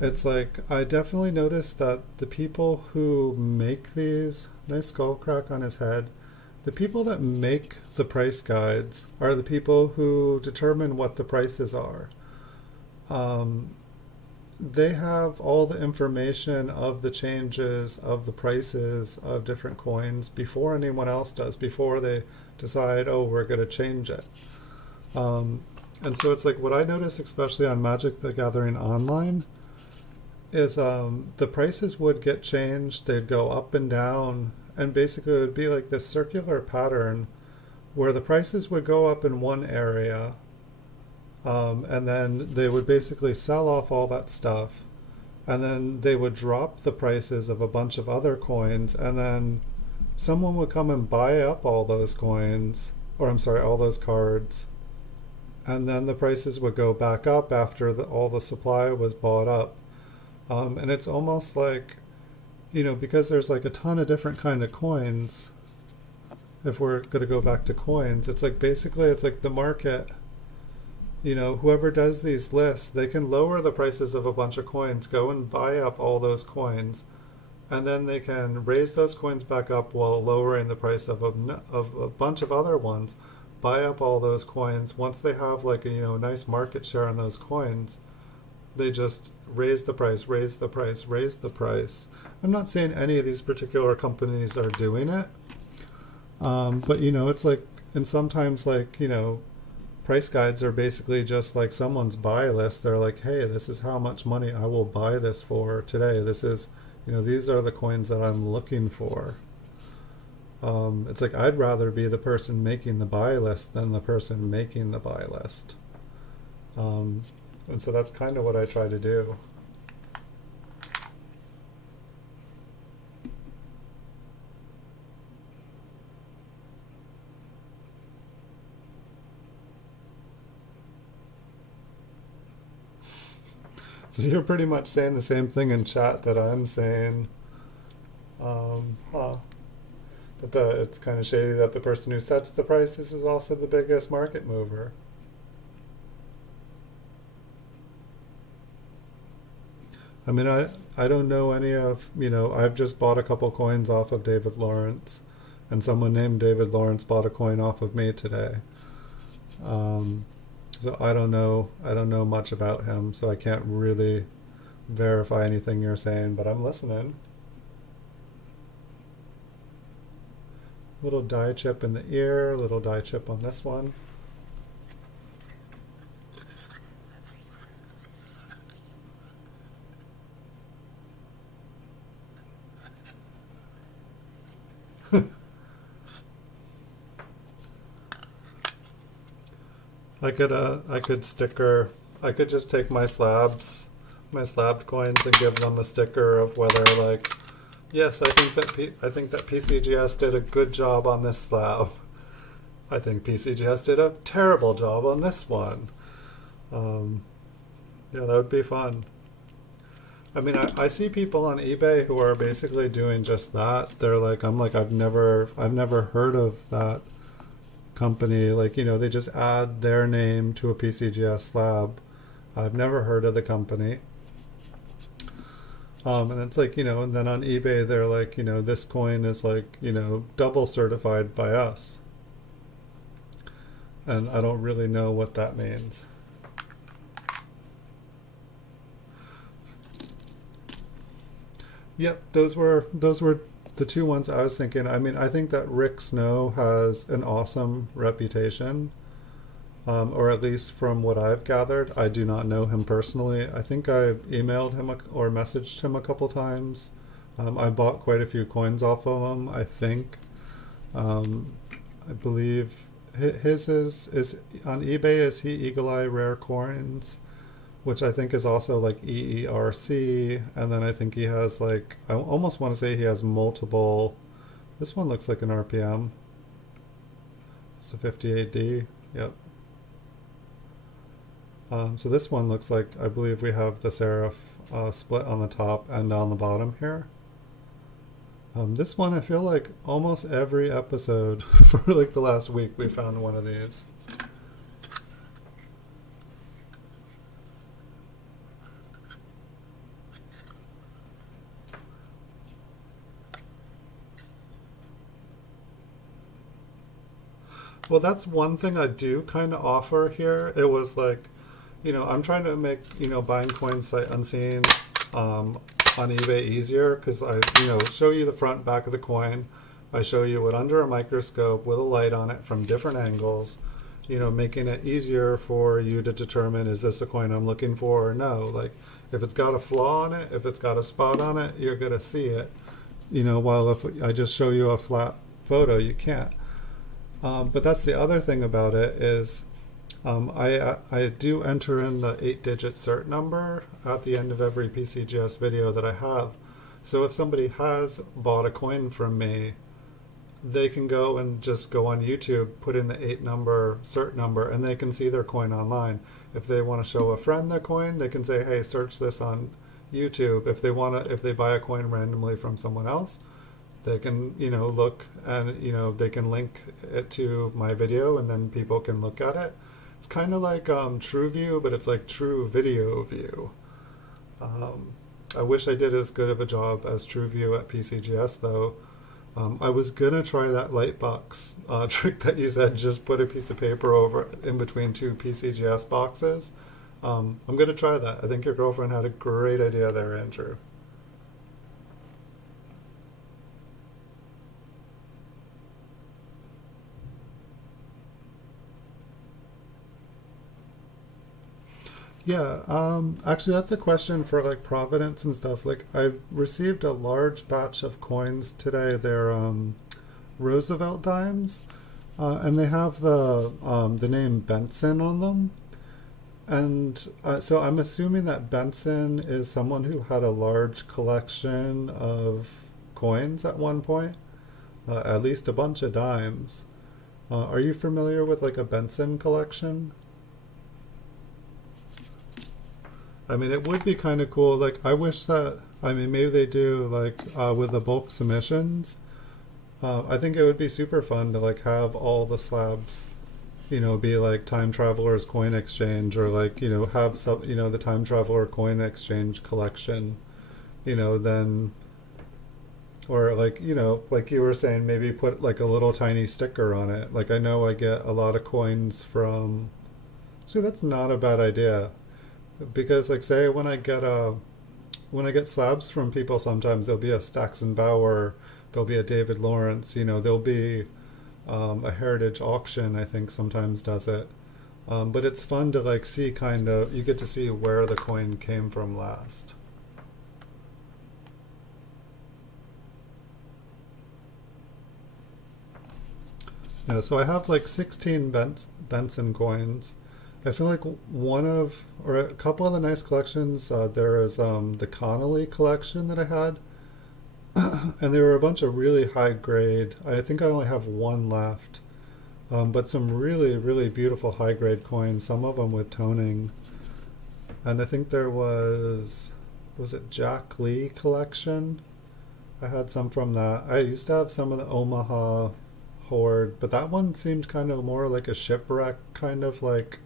it's like I definitely noticed that the people who make these, nice skull crack on his head, the people that make the price guides are the people who determine what the prices are. Um, they have all the information of the changes of the prices of different coins before anyone else does, before they decide, oh, we're going to change it. Um, and so it's like what I notice, especially on Magic the Gathering Online, is the prices would get changed. They'd go up and down, and basically it would be like this circular pattern where the prices would go up in one area, and then they would basically sell off all that stuff, and then they would drop the prices of a bunch of other coins, and then someone would come and buy up all those coins, or I'm sorry, all those cards, and then the prices would go back up after all the supply was bought up. And it's almost like, because there's like a ton of different kind of coins, if we're going to go back to coins, it's like basically it's like the market, whoever does these lists, they can lower the prices of a bunch of coins, go and buy up all those coins, and then they can raise those coins back up while lowering the price of a bunch of other ones, buy up all those coins. Once they have like a nice market share on those coins, they just raise the price, raise the price, raise the price. I'm not saying any of these particular companies are doing it, but it's like, and sometimes like price guides are basically just like someone's buy list. They're like, hey, this is how much money I will buy this for today. This is, these are the coins that I'm looking for. It's like I'd rather be the person making the buy list than the person making the buy list. And so that's kind of what I try to do. So you're pretty much saying the same thing in chat that I'm saying. Huh. But it's kind of shady that the person who sets the prices is also the biggest market mover. I mean, I don't know any of, I've just bought a couple coins off of David Lawrence, and someone named David Lawrence bought a coin off of me today. So I don't know much about him, so I can't really verify anything you're saying, but I'm listening. Little die chip in the ear, little die chip on this one. I could sticker. I could just take my slabbed coins, and give them a sticker of whether like, yes, I think that PCGS did a good job on this slab. I think PCGS did a terrible job on this one. Yeah, that would be fun. I mean, I see people on eBay who are basically doing just that. They're like, I've never heard of that company. Like, they just add their name to a PCGS slab. I've never heard of the company. And it's like, and then on eBay, they're like, this coin is like, double certified by us. And I don't really know what that means. Yep, those were the two ones I was thinking. I mean, I think that Rick Snow has an awesome reputation, or at least from what I've gathered. I do not know him personally. I think I've emailed him or messaged him a couple times. I bought quite a few coins off of him, I think. I believe his is on eBay. Is he Eagle Eye Rare Coins, which I think is also like EERC, and then I think he has like, I almost want to say he has multiple. This one looks like an RPM. It's a 58D. Yep. So this one looks like, I believe we have the serif split on the top and on the bottom here. This one, I feel like almost every episode for like the last week we found one of these. Well, that's one thing I do kind of offer here. It was like, I'm trying to make, buying coins sight unseen on eBay easier because I, show you the front, back of the coin. I show you it under a microscope with a light on it from different angles, making it easier for you to determine, is this a coin I'm looking for or no? Like, if it's got a flaw on it, if it's got a spot on it, you're going to see it. While if I just show you a flat photo, you can't. But that's the other thing about it is I do enter in the 8-digit cert number at the end of every PCGS video that I have. So if somebody has bought a coin from me, they can go and just go on YouTube, put in the 8-number cert number, and they can see their coin online. If they want to show a friend their coin, they can say, hey, search this on YouTube. If they buy a coin randomly from someone else, they can, look and, they can link it to my video and then people can look at it. It's kind of like TrueView, but it's like True Video View. I wish I did as good of a job as TrueView at PCGS though. I was gonna try that lightbox trick that you said, just put a piece of paper over in between two PCGS boxes. I'm gonna try that. I think your girlfriend had a great idea there, Andrew. Yeah, actually that's a question for like Providence and stuff. Like I received a large batch of coins today. They're Roosevelt dimes, and they have the name Benson on them. And so I'm assuming that Benson is someone who had a large collection of coins at one point, at least a bunch of dimes. Are you familiar with like a Benson collection? I mean, it would be kind of cool. Like, I wish that, I mean, maybe they do, like, with the bulk submissions. I think it would be super fun to, like, have all the slabs, be like Time Traveler's Coin Exchange or, like, have some, the Time Traveler Coin Exchange collection, then, or, like, like you were saying, maybe put, like, a little tiny sticker on it. Like, I know I get a lot of coins from, see, that's not a bad idea. Because like say when I get slabs from people, sometimes there'll be a Stackson Bauer, there'll be a David Lawrence, there'll be a Heritage Auction, I think sometimes does it. But it's fun to like see you get to see where the coin came from last. Yeah, so I have like 16 Benson coins. I feel like or a couple of the nice collections, there is the Connolly collection that I had, and there were a bunch of really high grade. I think I only have one left, but some really, really beautiful high grade coins, some of them with toning. And I think there was it Jack Lee collection? I had some from that. I used to have some of the Omaha Hoard, but that one seemed kind of more like a shipwreck kind of like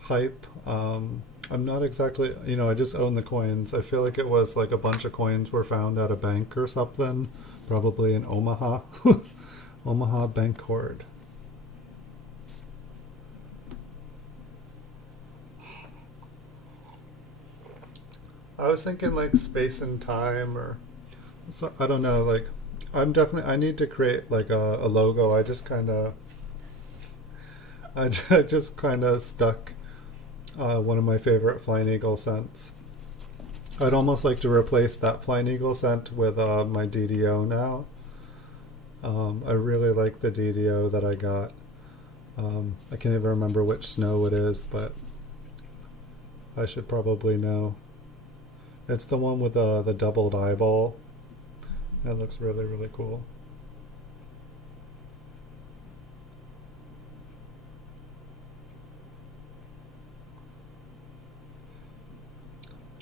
hype. I'm not exactly, I just own the coins. I feel like it was like a bunch of coins were found at a bank or something, probably in Omaha. Omaha Bank Hoard. I was thinking like Space and Time or so, I don't know, like I need to create like a logo. I just kind of stuck one of my favorite Flying Eagle scents. I'd almost like to replace that Flying Eagle scent with my DDO now. I really like the DDO that I got. I can't even remember which snow it is, but I should probably know. It's the one with the doubled eyeball. That looks really, really cool.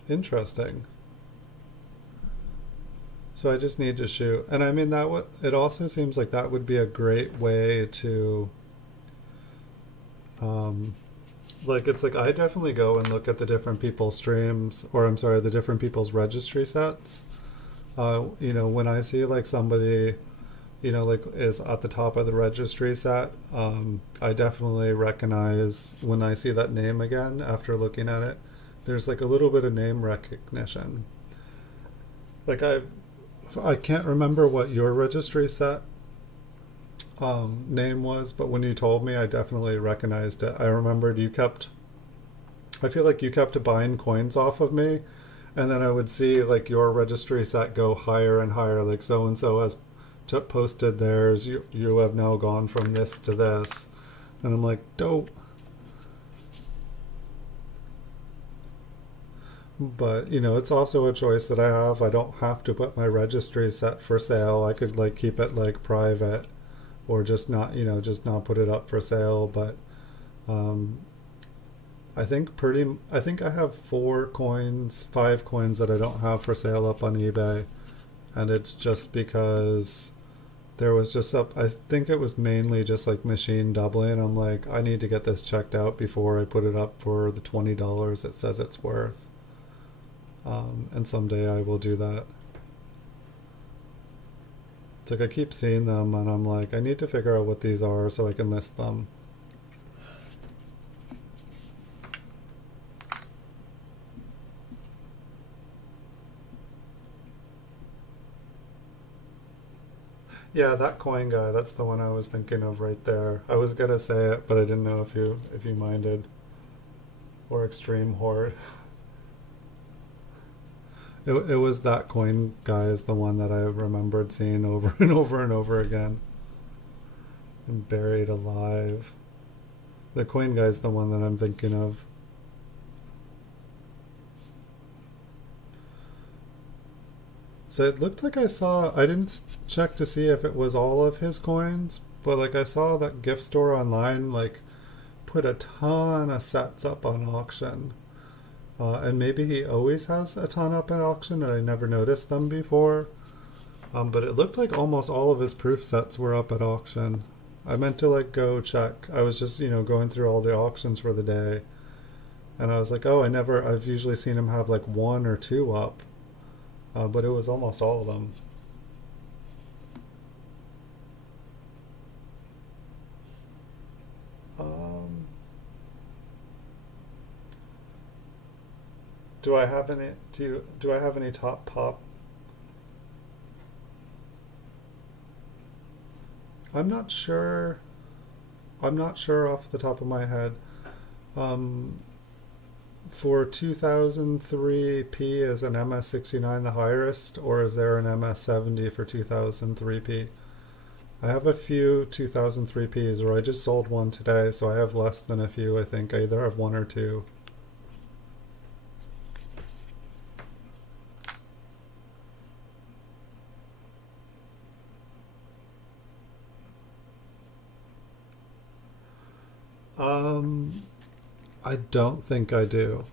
Interesting. So I just need to shoot. And I mean, it also seems like that would be a great way to, like, it's like I definitely go and look at the different people's streams, or I'm sorry, the different people's registry sets. When I see like somebody, like is at the top of the registry set. I definitely recognize when I see that name again after looking at it. There's like a little bit of name recognition. Like I can't remember what your registry set name was, but when you told me, I definitely recognized it. I remembered I feel like you kept buying coins off of me, and then I would see like your registry set go higher and higher, like so and so has posted theirs, you have now gone from this to this. And I'm like, dope. But it's also a choice that I have. I don't have to put my registry set for sale. I could like keep it like private, or just not just not put it up for sale. But um, I think I have 5 coins that I don't have for sale up on eBay, and it's just because there was just I think it was mainly just like machine doubling. I'm like, I need to get this checked out before I put it up for the $20 it says it's worth. And someday I will do that. It's like I keep seeing them and I'm like, I need to figure out what these are so I can list them. Yeah, that coin guy, that's the one I was thinking of right there. I was gonna say it, but I didn't know if you minded. Or extreme hoard. It was that coin guy is the one that I remembered seeing over and over and over again. And buried alive. The coin guy is the one that I'm thinking of. So it looked like I didn't check to see if it was all of his coins, but like I saw that gift store online like put a ton of sets up on auction. And maybe he always has a ton up at auction and I never noticed them before. But it looked like almost all of his proof sets were up at auction. I meant to like go check. I was just, going through all the auctions for the day. And I was like, oh, I've usually seen him have like 1 or 2 up. But it was almost all of them. Um, do I have any top pop? I'm not sure. I'm not sure off the top of my head. Um, for 2003P, is an MS69 the highest, or is there an MS70 for 2003P? I have a few 2003Ps, or I just sold one today, so I have less than a few, I think. I either have 1 or 2. Um, I don't think I do.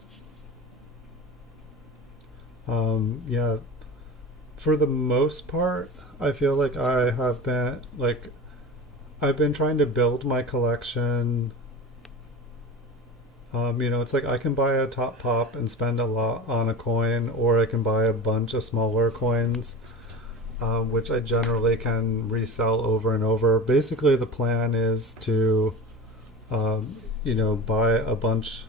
Yeah, for the most part, I feel like I've been trying to build my collection. It's like I can buy a top pop and spend a lot on a coin, or I can buy a bunch of smaller coins, which I generally can resell over and over. Basically, the plan is to, buy a bunch.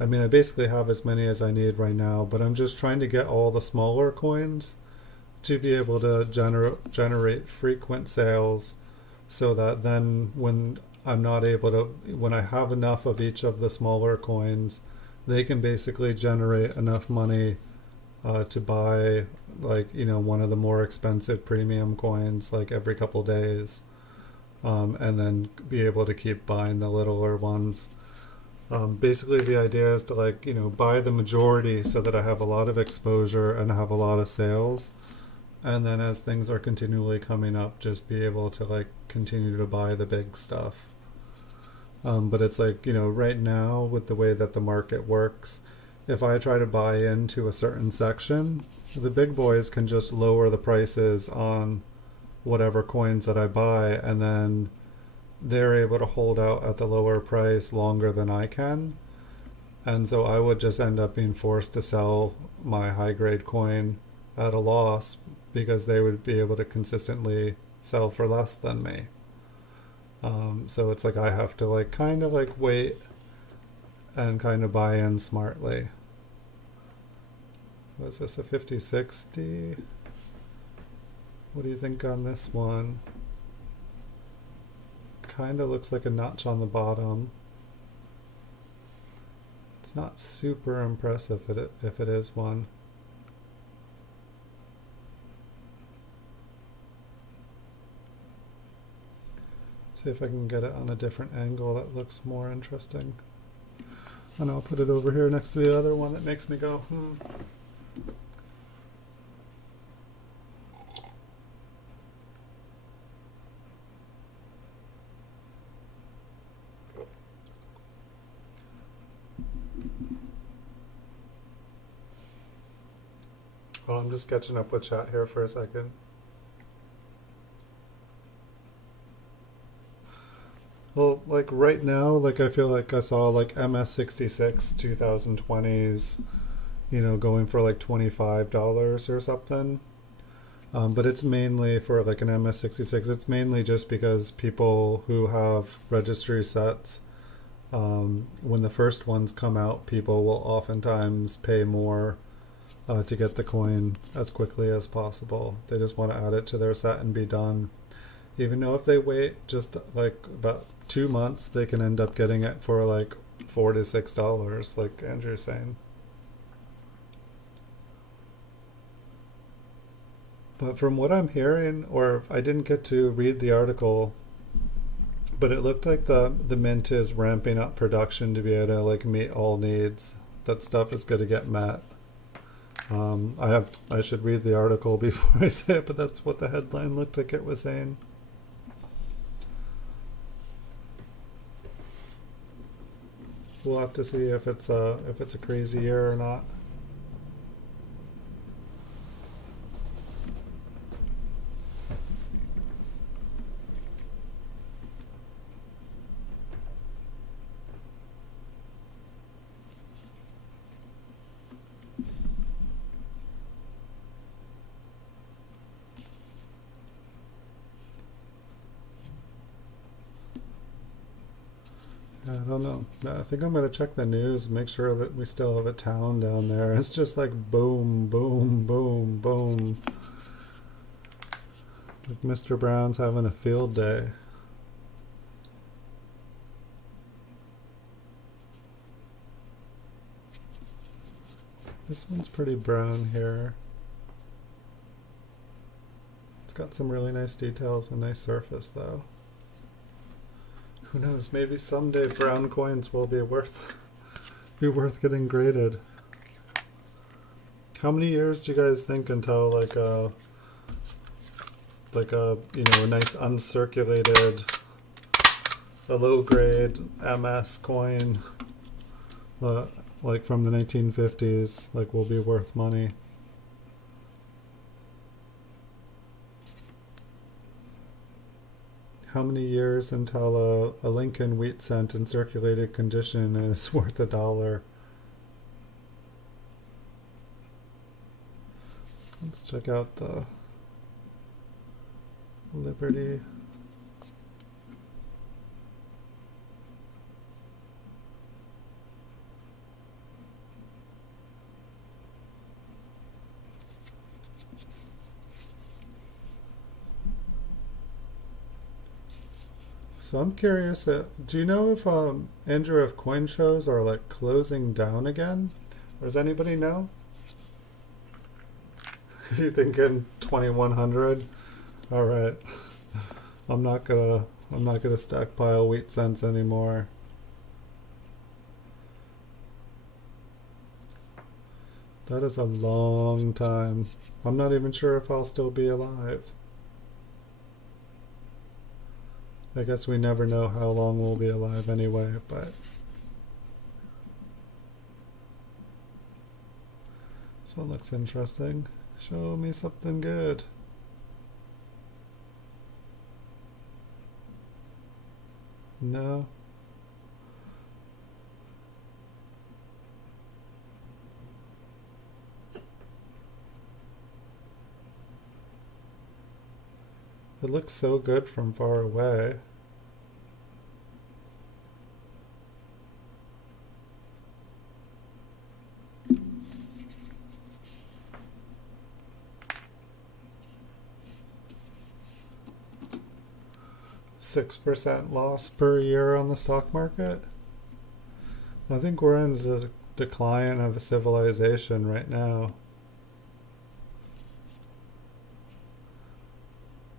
I mean, I basically have as many as I need right now, but I'm just trying to get all the smaller coins to be able to generate frequent sales, so that then when I have enough of each of the smaller coins, they can basically generate enough money to buy one of the more expensive premium coins like every couple days, and then be able to keep buying the littler ones. Basically, the idea is to buy the majority so that I have a lot of exposure and have a lot of sales, and then as things are continually coming up, just be able to continue to buy the big stuff. But it's right now with the way that the market works, if I try to buy into a certain section, the big boys can just lower the prices on whatever coins that I buy, and then they're able to hold out at the lower price longer than I can. And so I would just end up being forced to sell my high grade coin at a loss, because they would be able to consistently sell for less than me. So it's like I have to like kind of like wait and kind of buy in smartly. Was this a 50/60? What do you think on this one? Kind of looks like a notch on the bottom. It's not super impressive if it is one. See if I can get it on a different angle that looks more interesting. And I'll put it over here next to the other one that makes me go, Well, I'm just catching up with chat here for a second. Well, like right now, like I feel like I saw like MS66 2020s, going for like $25 or something. But it's mainly for like an MS66. It's mainly just because people who have registry sets, when the first ones come out, people will oftentimes pay more to get the coin as quickly as possible. They just want to add it to their set and be done. Even though if they wait just like about 2 months, they can end up getting it for like $4 to $6, like Andrew's saying. But from what I'm hearing, or I didn't get to read the article, but it looked like the mint is ramping up production to be able to like meet all needs. That stuff is going to get met. I should read the article before I say it, but that's what the headline looked like it was saying. We'll have to see if it's a crazy year or not. I don't know. I think I'm gonna check the news, make sure that we still have a town down there. It's just like boom, boom, boom, boom. Like Mr. Brown's having a field day. This one's pretty brown here. It's got some really nice details and nice surface though. Who knows, maybe someday brown coins will be worth getting graded. How many years do you guys think until like a a nice uncirculated, a low grade MS coin like from the 1950s like will be worth money? How many years until a Lincoln wheat cent in circulated condition is worth $1? Let's check out the Liberty. So I'm curious, do you know if, Andrew, if coin shows are like closing down again? Or does anybody know? You thinking 2100? All right. I'm not gonna stockpile wheat cents anymore. That is a long time. I'm not even sure if I'll still be alive. I guess we never know how long we'll be alive anyway, but this one looks interesting. Show me something good. No. It looks so good from far away. %6 loss per year on the stock market. I think we're in the decline of a civilization right now.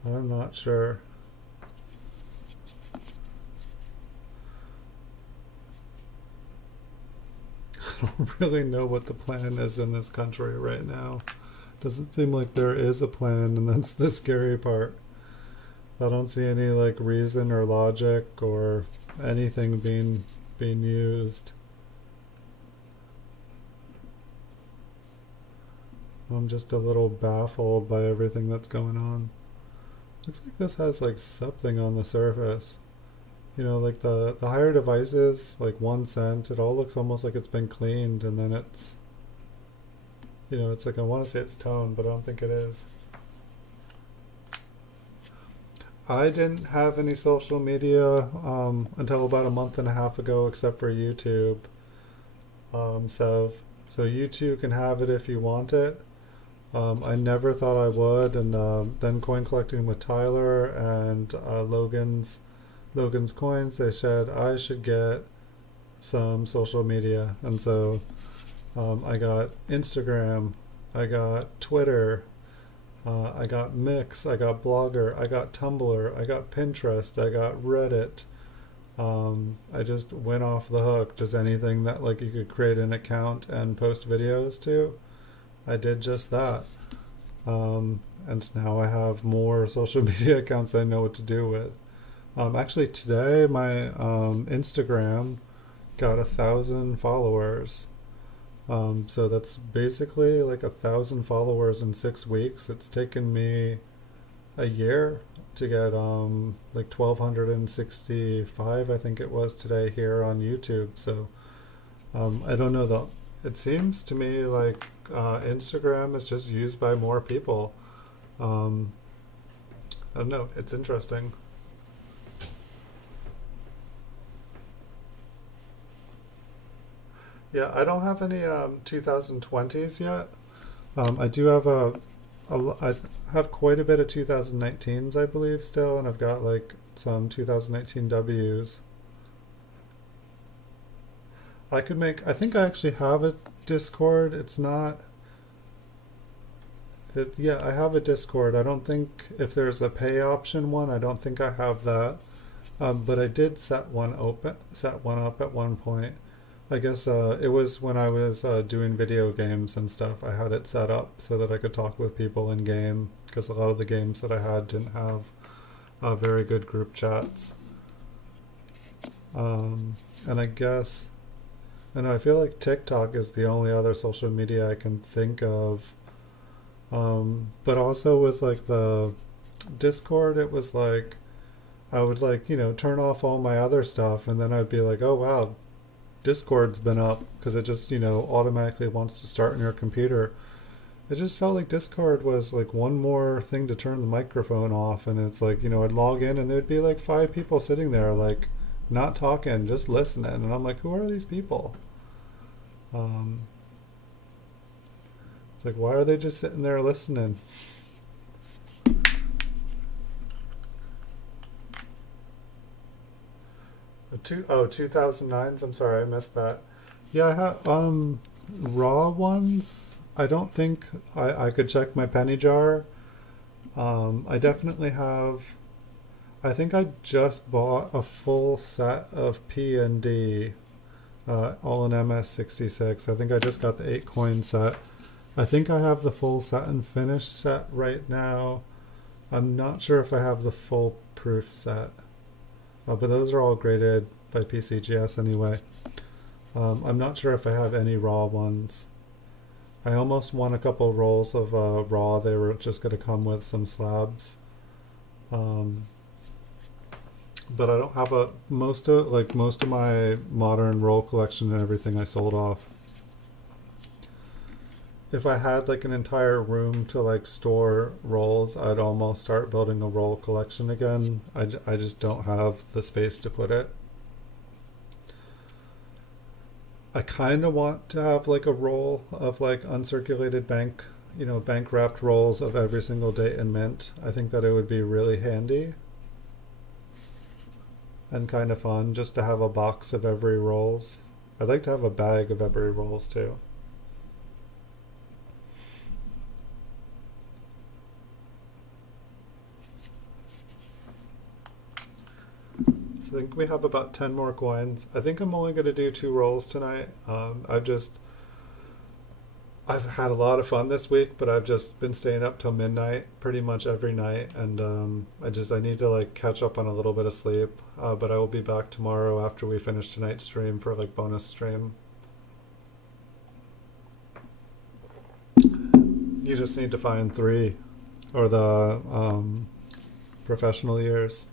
I'm not sure. I don't really know what the plan is in this country right now. Doesn't seem like there is a plan, and that's the scary part. I don't see any like reason or logic or anything being used. I'm just a little baffled by everything that's going on. Looks like this has like something on the surface. You know, like the higher devices, like 1 cent, it all looks almost like it's been cleaned, and then it's, you know, it's like, I want to say it's tone, but I don't think it is. I didn't have any social media until about a month and a half ago, except for YouTube. So you two can have it if you want it. I never thought I would, and then coin collecting with Tyler and Logan's coins, they said I should get some social media, and so I got Instagram, I got Twitter, I got Mix, I got Blogger, I got Tumblr, I got Pinterest, I got Reddit. I just went off the hook. Just anything that like you could create an account and post videos to. I did just that. And now I have more social media accounts I know what to do with. Actually today my Instagram got 1,000 followers. So that's basically like 1,000 followers in 6 weeks. It's taken me a year to get like 1,265, I think it was today here on YouTube. So I don't know though. It seems to me like Instagram is just used by more people. I don't know. It's interesting. Yeah, I don't have any 2020s yet. I do have I have quite a bit of 2019s, I believe, still, and I've got like some 2019 Ws. I think I actually have a Discord. It's not, yeah, I have a Discord. I don't think if there's a pay option one, I don't think I have that. But I did set one up at one point. I guess it was when I was doing video games and stuff. I had it set up so that I could talk with people in game, because a lot of the games that I had didn't have very good group chats. And I guess, and I feel like TikTok is the only other social media I can think of. But also with like the Discord, it was like I would like, you know, turn off all my other stuff, and then I'd be like, oh wow, Discord's been up, because it just, you know, automatically wants to start on your computer. It just felt like Discord was like one more thing to turn the microphone off, and it's like, you know, I'd log in and there'd be like 5 people sitting there like not talking, just listening, and I'm like, who are these people? Um, it's like, why are they just sitting there listening? The 2009s. I'm sorry, I missed that. Yeah, I have raw ones. I don't think I could check my penny jar. I definitely have. I think I just bought a full set of P and D, all in MS66. I think I just got the 8 coin set. I think I have the full set and finish set right now. I'm not sure if I have the full proof set. But those are all graded by PCGS anyway. I'm not sure if I have any raw ones. I almost won a couple rolls of raw. They were just going to come with some slabs. But I don't have most of my modern roll collection and everything I sold off. if I had like an entire room to like store rolls, I'd almost start building a roll collection again. I just don't have the space to put it. I kind of want to have like a roll of like uncirculated bank, bank wrapped rolls of every single date and mint. I think that it would be really handy and kind of fun just to have a box of every rolls. I'd like to have a bag of every rolls too. So I think we have about 10 more coins. I think I'm only going to do 2 rolls tonight. I've had a lot of fun this week, but I've just been staying up till midnight pretty much every night, and I need to like catch up on a little bit of sleep. But I will be back tomorrow after we finish tonight's stream for like bonus stream. You just need to find 3, or the professional years.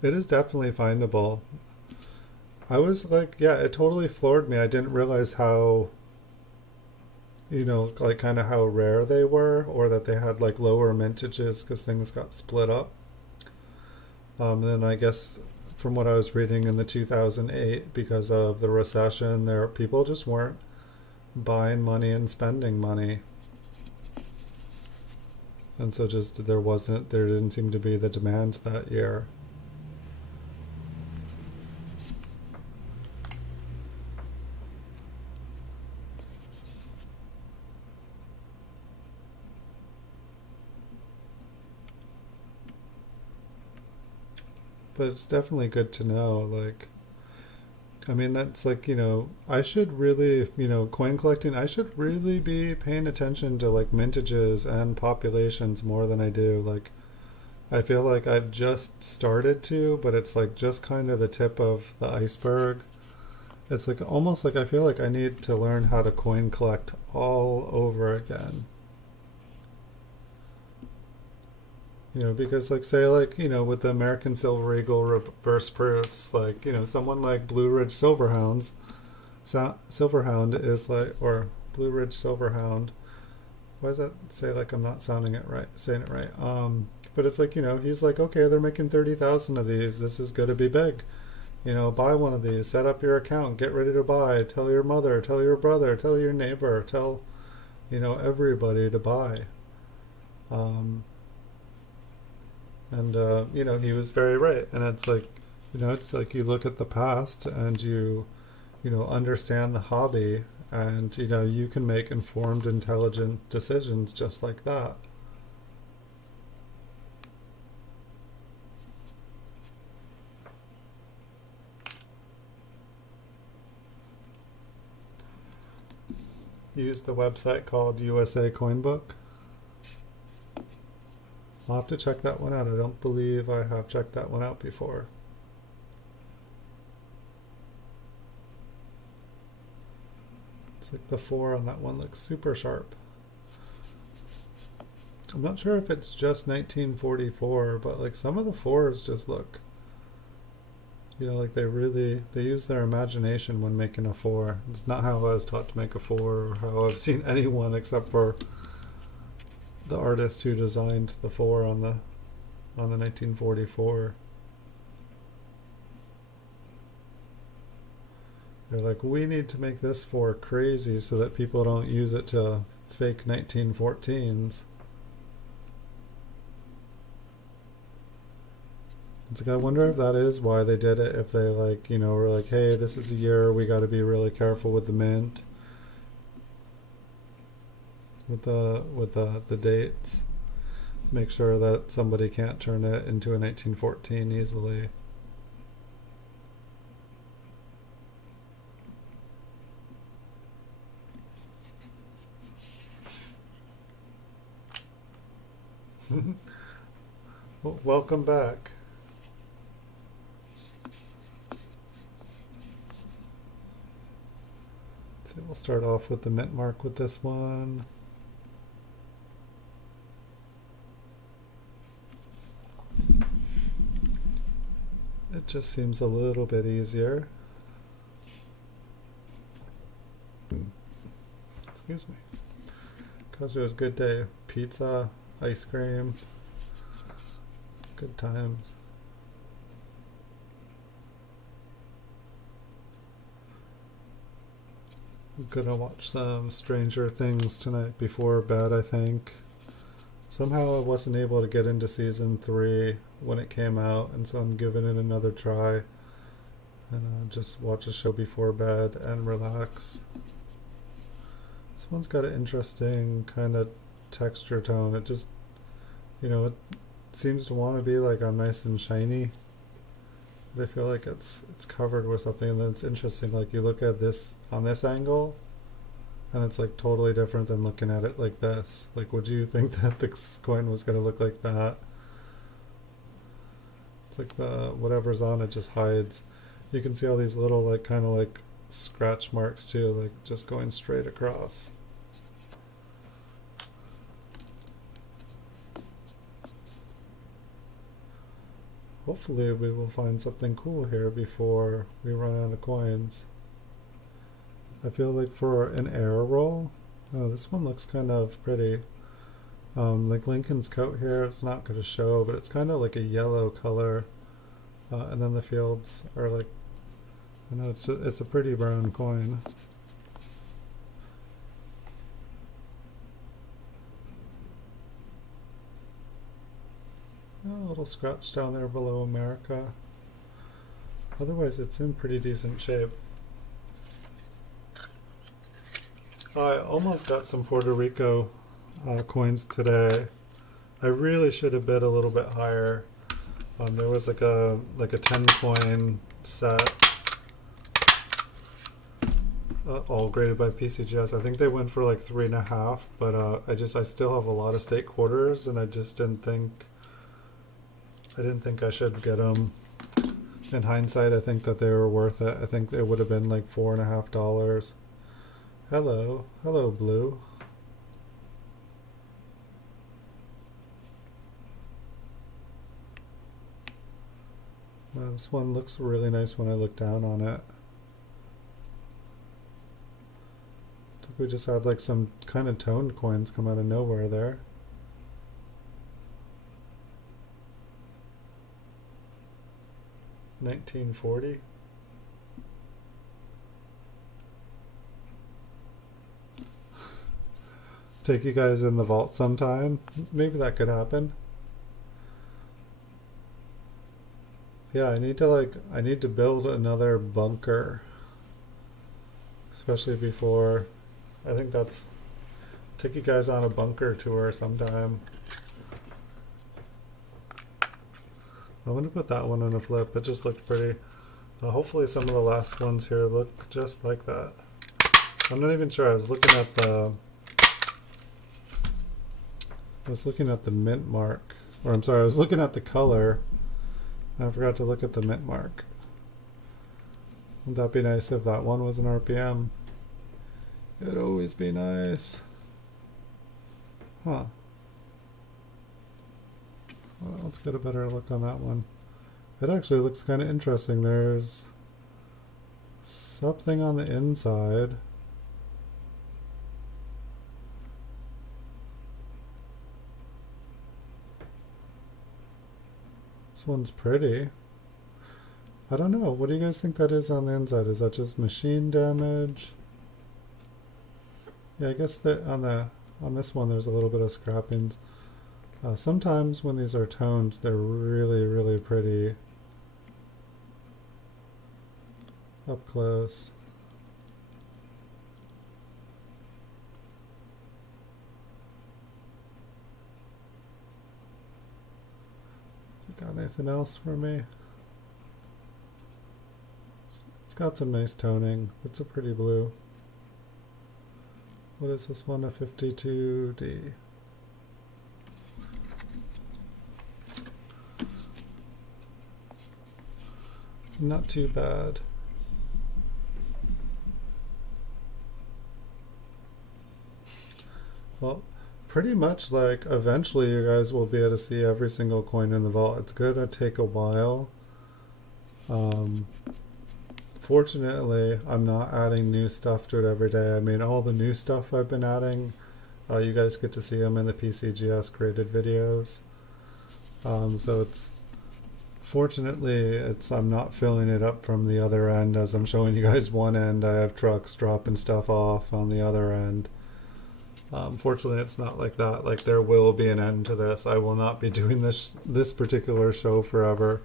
It is definitely findable. I was like, yeah, it totally floored me. I didn't realize how, like kind of how rare they were, or that they had like lower mintages because things got split up. Then I guess from what I was reading in the 2008, because of the recession, people just weren't buying money and spending money. And so just there didn't seem to be the demand that year. But it's definitely good to know, like, I mean, that's like, I should really, coin collecting, I should really be paying attention to like mintages and populations more than I do. Like, I feel like I've just started to, but it's like just kind of the tip of the iceberg. It's like almost like I feel like I need to learn how to coin collect all over again. Because like say like, with the American Silver Eagle reverse proofs, like, someone like Blue Ridge Silverhound is like, or Blue Ridge Silverhound. Why does that say like I'm not saying it right? But it's like, he's like, okay, they're making 30,000 of these. This is going to be big. Buy one of these, set up your account, get ready to buy, tell your mother, tell your brother, tell your neighbor, tell, everybody to buy. He was very right. And it's like you look at the past and you understand the hobby, and, you can make informed, intelligent decisions just like that. Use the website called USA Coinbook. I'll have to check that one out. I don't believe I have checked that one out before. It's like the 4 on that one looks super sharp. I'm not sure if it's just 1944, but like some of the 4s just look, like they use their imagination when making a 4. It's not how I was taught to make a 4, or how I've seen anyone except for the artist who designed the 4 on the 1944. They're like, we need to make this 4 crazy so that people don't use it to fake 1914s. It's like, I wonder if that is why they did it. If they like, were like, hey, this is a year we got to be really careful with the mint, with the dates. Make sure that somebody can't turn it into a 1914 easily. Well, welcome back. So we'll start off with the mint mark with this one. It just seems a little bit easier. excuse me. Because it was a good day. Pizza, ice cream, good times. I'm gonna watch some Stranger Things tonight before bed, I think. Somehow I wasn't able to get into season 3 when it came out, and so I'm giving it another try. And just watch a show before bed and relax. This one's got an interesting kind of texture tone. It just, it seems to want to be like nice and shiny. But I feel like it's covered with something, and then it's interesting. Like you look at this on this angle, and it's like totally different than looking at it like this. Like, would you think that this coin was going to look like that? It's like whatever's on it just hides. You can see all these little like kind of like scratch marks too, like just going straight across. Hopefully we will find something cool here before we run out of coins. I feel like for an error roll, this one looks kind of pretty. Like Lincoln's coat here, it's not going to show, but it's kind of like a yellow color. And then the fields are like, it's a pretty brown coin. A little scratch down there below America. Otherwise it's in pretty decent shape. I almost got some Puerto Rico coins today. I really should have bid a little bit higher. There was like a 10 coin set, all graded by PCGS. I think they went for like 3.5, but I still have a lot of state quarters, and I just didn't think I should get them. In hindsight, I think that they were worth it. I think it would have been like $4.50. Hello blue. This one looks really nice when I look down on it. I think we just had like some kind of toned coins come out of nowhere there. $19.40. Take you guys in the vault sometime. Maybe that could happen. Yeah, I need to build another bunker. Especially before, I think take you guys on a bunker tour sometime. I'm going to put that one on a flip. It just looked pretty. Hopefully some of the last ones here look just like that. I'm not even sure. I was looking at the mint mark. Or I'm sorry, I was looking at the color. I forgot to look at the mint mark. Would that be nice if that one was an RPM? It'd always be nice. Huh. Well, let's get a better look on that one. It actually looks kind of interesting. There's something on the inside. This one's pretty. I don't know. What do you guys think that is on the inside? Is that just machine damage? Yeah, I guess that on this one there's a little bit of scrappings. Sometimes when these are toned, they're really, really pretty up close. Got anything else for me? It's got some nice toning. It's a pretty blue. What is this one? A 52D. Not too bad. Well, pretty much like eventually you guys will be able to see every single coin in the vault. It's gonna take a while. Fortunately, I'm not adding new stuff to it every day. I mean, all the new stuff I've been adding, you guys get to see them in the PCGS graded videos. So it's fortunately I'm not filling it up from the other end. As I'm showing you guys one end, I have trucks dropping stuff off on the other end. Fortunately, it's not like that. Like, there will be an end to this. I will not be doing this particular show forever.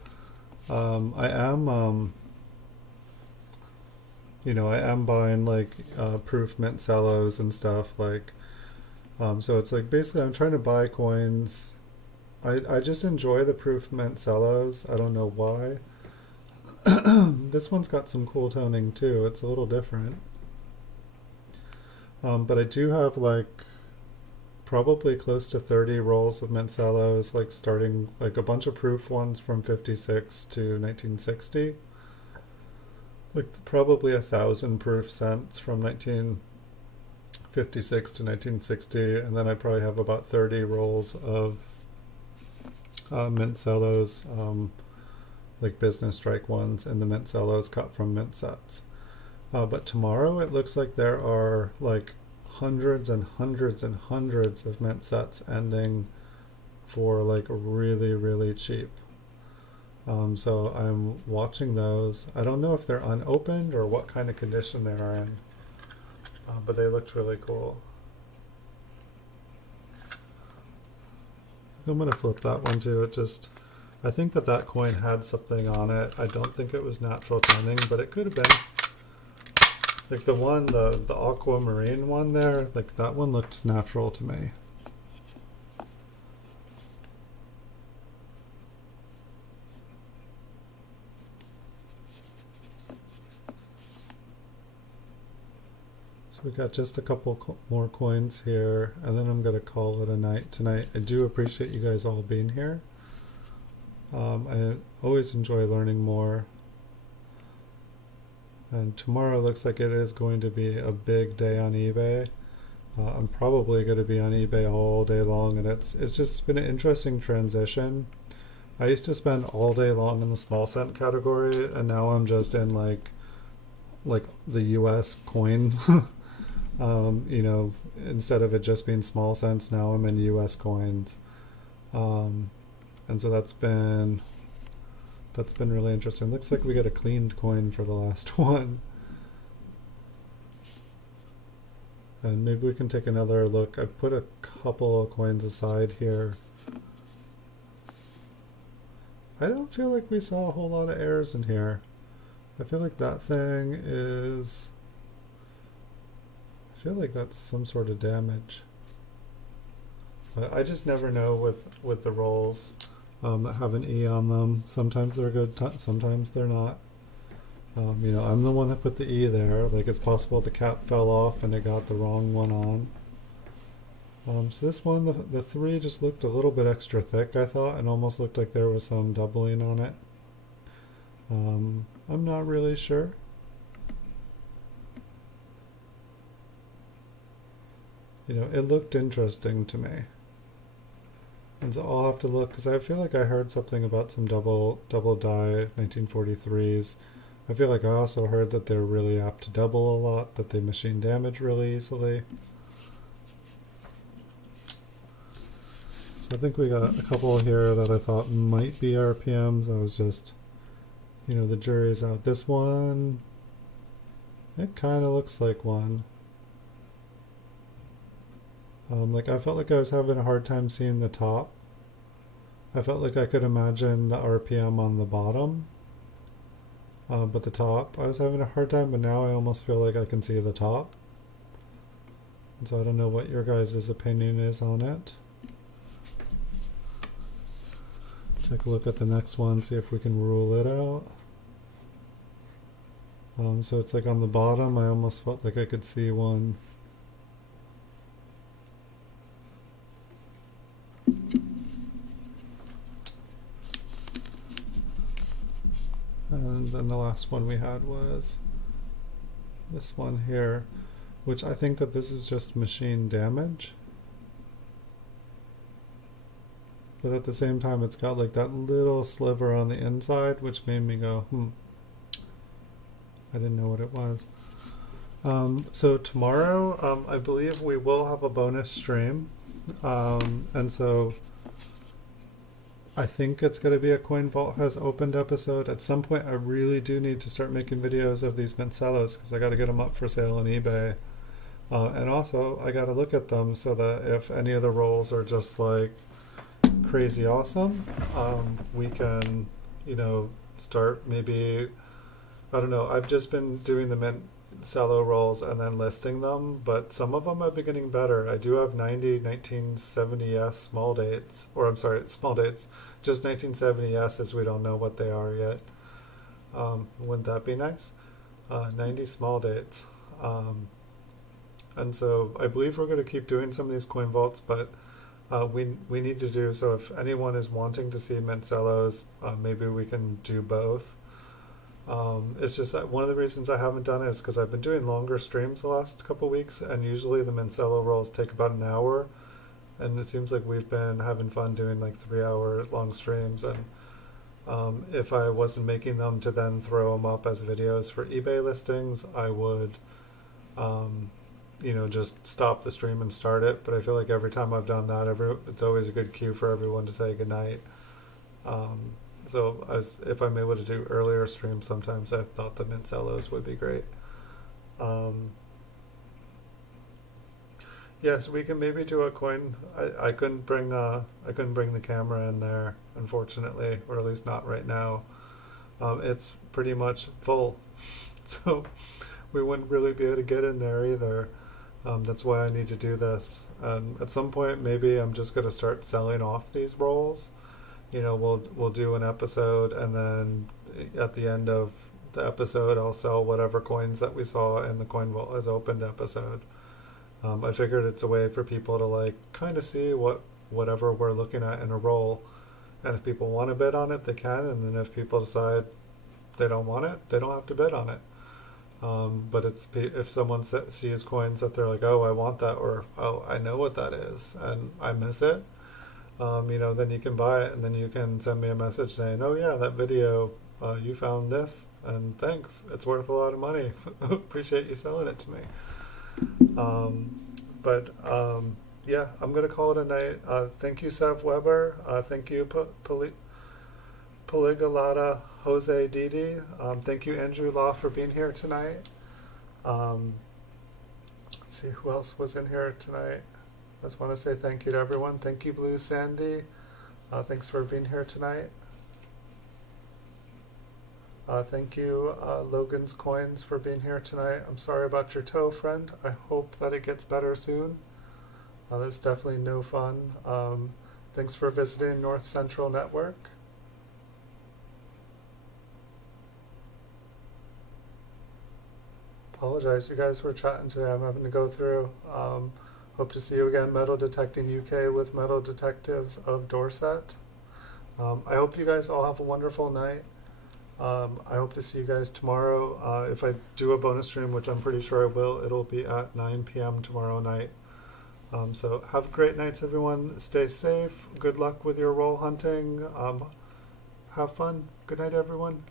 I am I am buying like proof mint cellos and stuff like. So it's like basically I'm trying to buy coins. I just enjoy the proof mint cellos. I don't know why. This one's got some cool toning too. It's a little different. But I do have like probably close to 30 rolls of mint cellos, like starting like a bunch of proof ones from 56 to 1960. Like probably 1,000 proof cents from 1956 to 1960, and then I probably have about 30 rolls of mint cellos, like business strike ones, and the mint cellos cut from mint sets. But tomorrow it looks like there are like hundreds and hundreds and hundreds of mint sets ending for like really, really cheap. So I'm watching those. I don't know if they're unopened or what kind of condition they are in, but they looked really cool. I'm going to flip that one too. I think that coin had something on it. I don't think it was natural toning, but it could have been. Like the aquamarine one there, like that one looked natural to me. So we got just a couple more coins here, and then I'm going to call it a night tonight. I do appreciate you guys all being here. I always enjoy learning more. And tomorrow looks like it is going to be a big day on eBay. I'm probably going to be on eBay all day long, and it's just been an interesting transition. I used to spend all day long in the small cent category, and now I'm just in like the US coin. Instead of it just being small cents, now I'm in US coins. And so that's been really interesting. Looks like we got a cleaned coin for the last one. And maybe we can take another look. I put a couple of coins aside here. I don't feel like we saw a whole lot of errors in here. I feel like that thing is... I feel like that's some sort of damage. But I just never know with the rolls that have an E on them. Sometimes they're good, sometimes they're not. I'm the one that put the E there. Like, it's possible the cap fell off and it got the wrong one on. So this one, the 3 just looked a little bit extra thick, I thought, and almost looked like there was some doubling on it. I'm not really sure. It looked interesting to me. And so I'll have to look, because I feel like I heard something about some double die 1943s. I feel like I also heard that they're really apt to double a lot, that they machine damage really easily. So I think we got a couple here that I thought might be RPMs. I was just, the jury's out. This one, it kind of looks like one. I felt like I was having a hard time seeing the top. I felt like I could imagine the RPM on the bottom. But the top, I was having a hard time, but now I almost feel like I can see the top. And so I don't know what your guys' opinion is on it. Take a look at the next one, see if we can rule it out. So it's like on the bottom, I almost felt like I could see one. And then the last one we had was this one here, which I think that this is just machine damage. But at the same time, it's got like that little sliver on the inside, which made me go, I didn't know what it was. So tomorrow, I believe we will have a bonus stream. And so I think it's going to be a Coin Vault Has Opened episode. At some point, I really do need to start making videos of these Mancellos because I got to get them up for sale on eBay. And also, I got to look at them so that if any of the rolls are just like crazy awesome, we can, start maybe, I don't know, I've just been doing the Mancello rolls and then listing them, but some of them have been getting better. I do have 90 1970S small dates, or I'm sorry, small dates, just 1970S's. We don't know what they are yet. Wouldn't that be nice? 90 small dates. And so I believe we're going to keep doing some of these coin vaults, but we need to do, so if anyone is wanting to see Mancellos, maybe we can do both. It's just that one of the reasons I haven't done it is because I've been doing longer streams the last couple weeks, and usually the Mancello rolls take about an hour, and it seems like we've been having fun doing like 3-hour long streams, and if I wasn't making them to then throw them up as videos for eBay listings, I would just stop the stream and start it. But I feel like every time I've done that, it's always a good cue for everyone to say goodnight. So if I'm able to do earlier streams, sometimes I thought the Mancellos would be great. Yes, we can maybe do a coin. I couldn't bring the camera in there, unfortunately, or at least not right now. It's pretty much full, so we wouldn't really be able to get in there either. That's why I need to do this. And at some point, maybe I'm just going to start selling off these rolls. We'll do an episode, and then at the end of the episode, I'll sell whatever coins that we saw in the Coin Vault Has Opened episode. I figured it's a way for people to kind of see whatever we're looking at in a roll, and if people want to bid on it, they can, and then if people decide they don't want it, they don't have to bid on it. But if someone sees coins that they're like, oh, I want that, or oh, I know what that is, and I miss it, then you can buy it, and then you can send me a message saying, oh yeah, that video, you found this, and thanks, it's worth a lot of money. Appreciate you selling it to me. Yeah, I'm going to call it a night. Thank you, Sav Weber. Thank you, Poligolata Jose Didi. Thank you, Andrew Law, for being here tonight. Let's see who else was in here tonight. I just want to say thank you to everyone. Thank you, Blue Sandy. Thanks for being here tonight. Thank you, Logan's Coins, for being here tonight. I'm sorry about your toe, friend. I hope that it gets better soon. That's definitely no fun. Thanks for visiting North Central Network. Apologize, you guys were chatting today. I'm having to go through. Hope to see you again, Metal Detecting UK with Metal Detectives of Dorset. I hope you guys all have a wonderful night. I hope to see you guys tomorrow. If I do a bonus stream, which I'm pretty sure I will, it'll be at 9 p.m. tomorrow night. So have great nights, everyone. Stay safe. Good luck with your roll hunting. Have fun. Good night, everyone.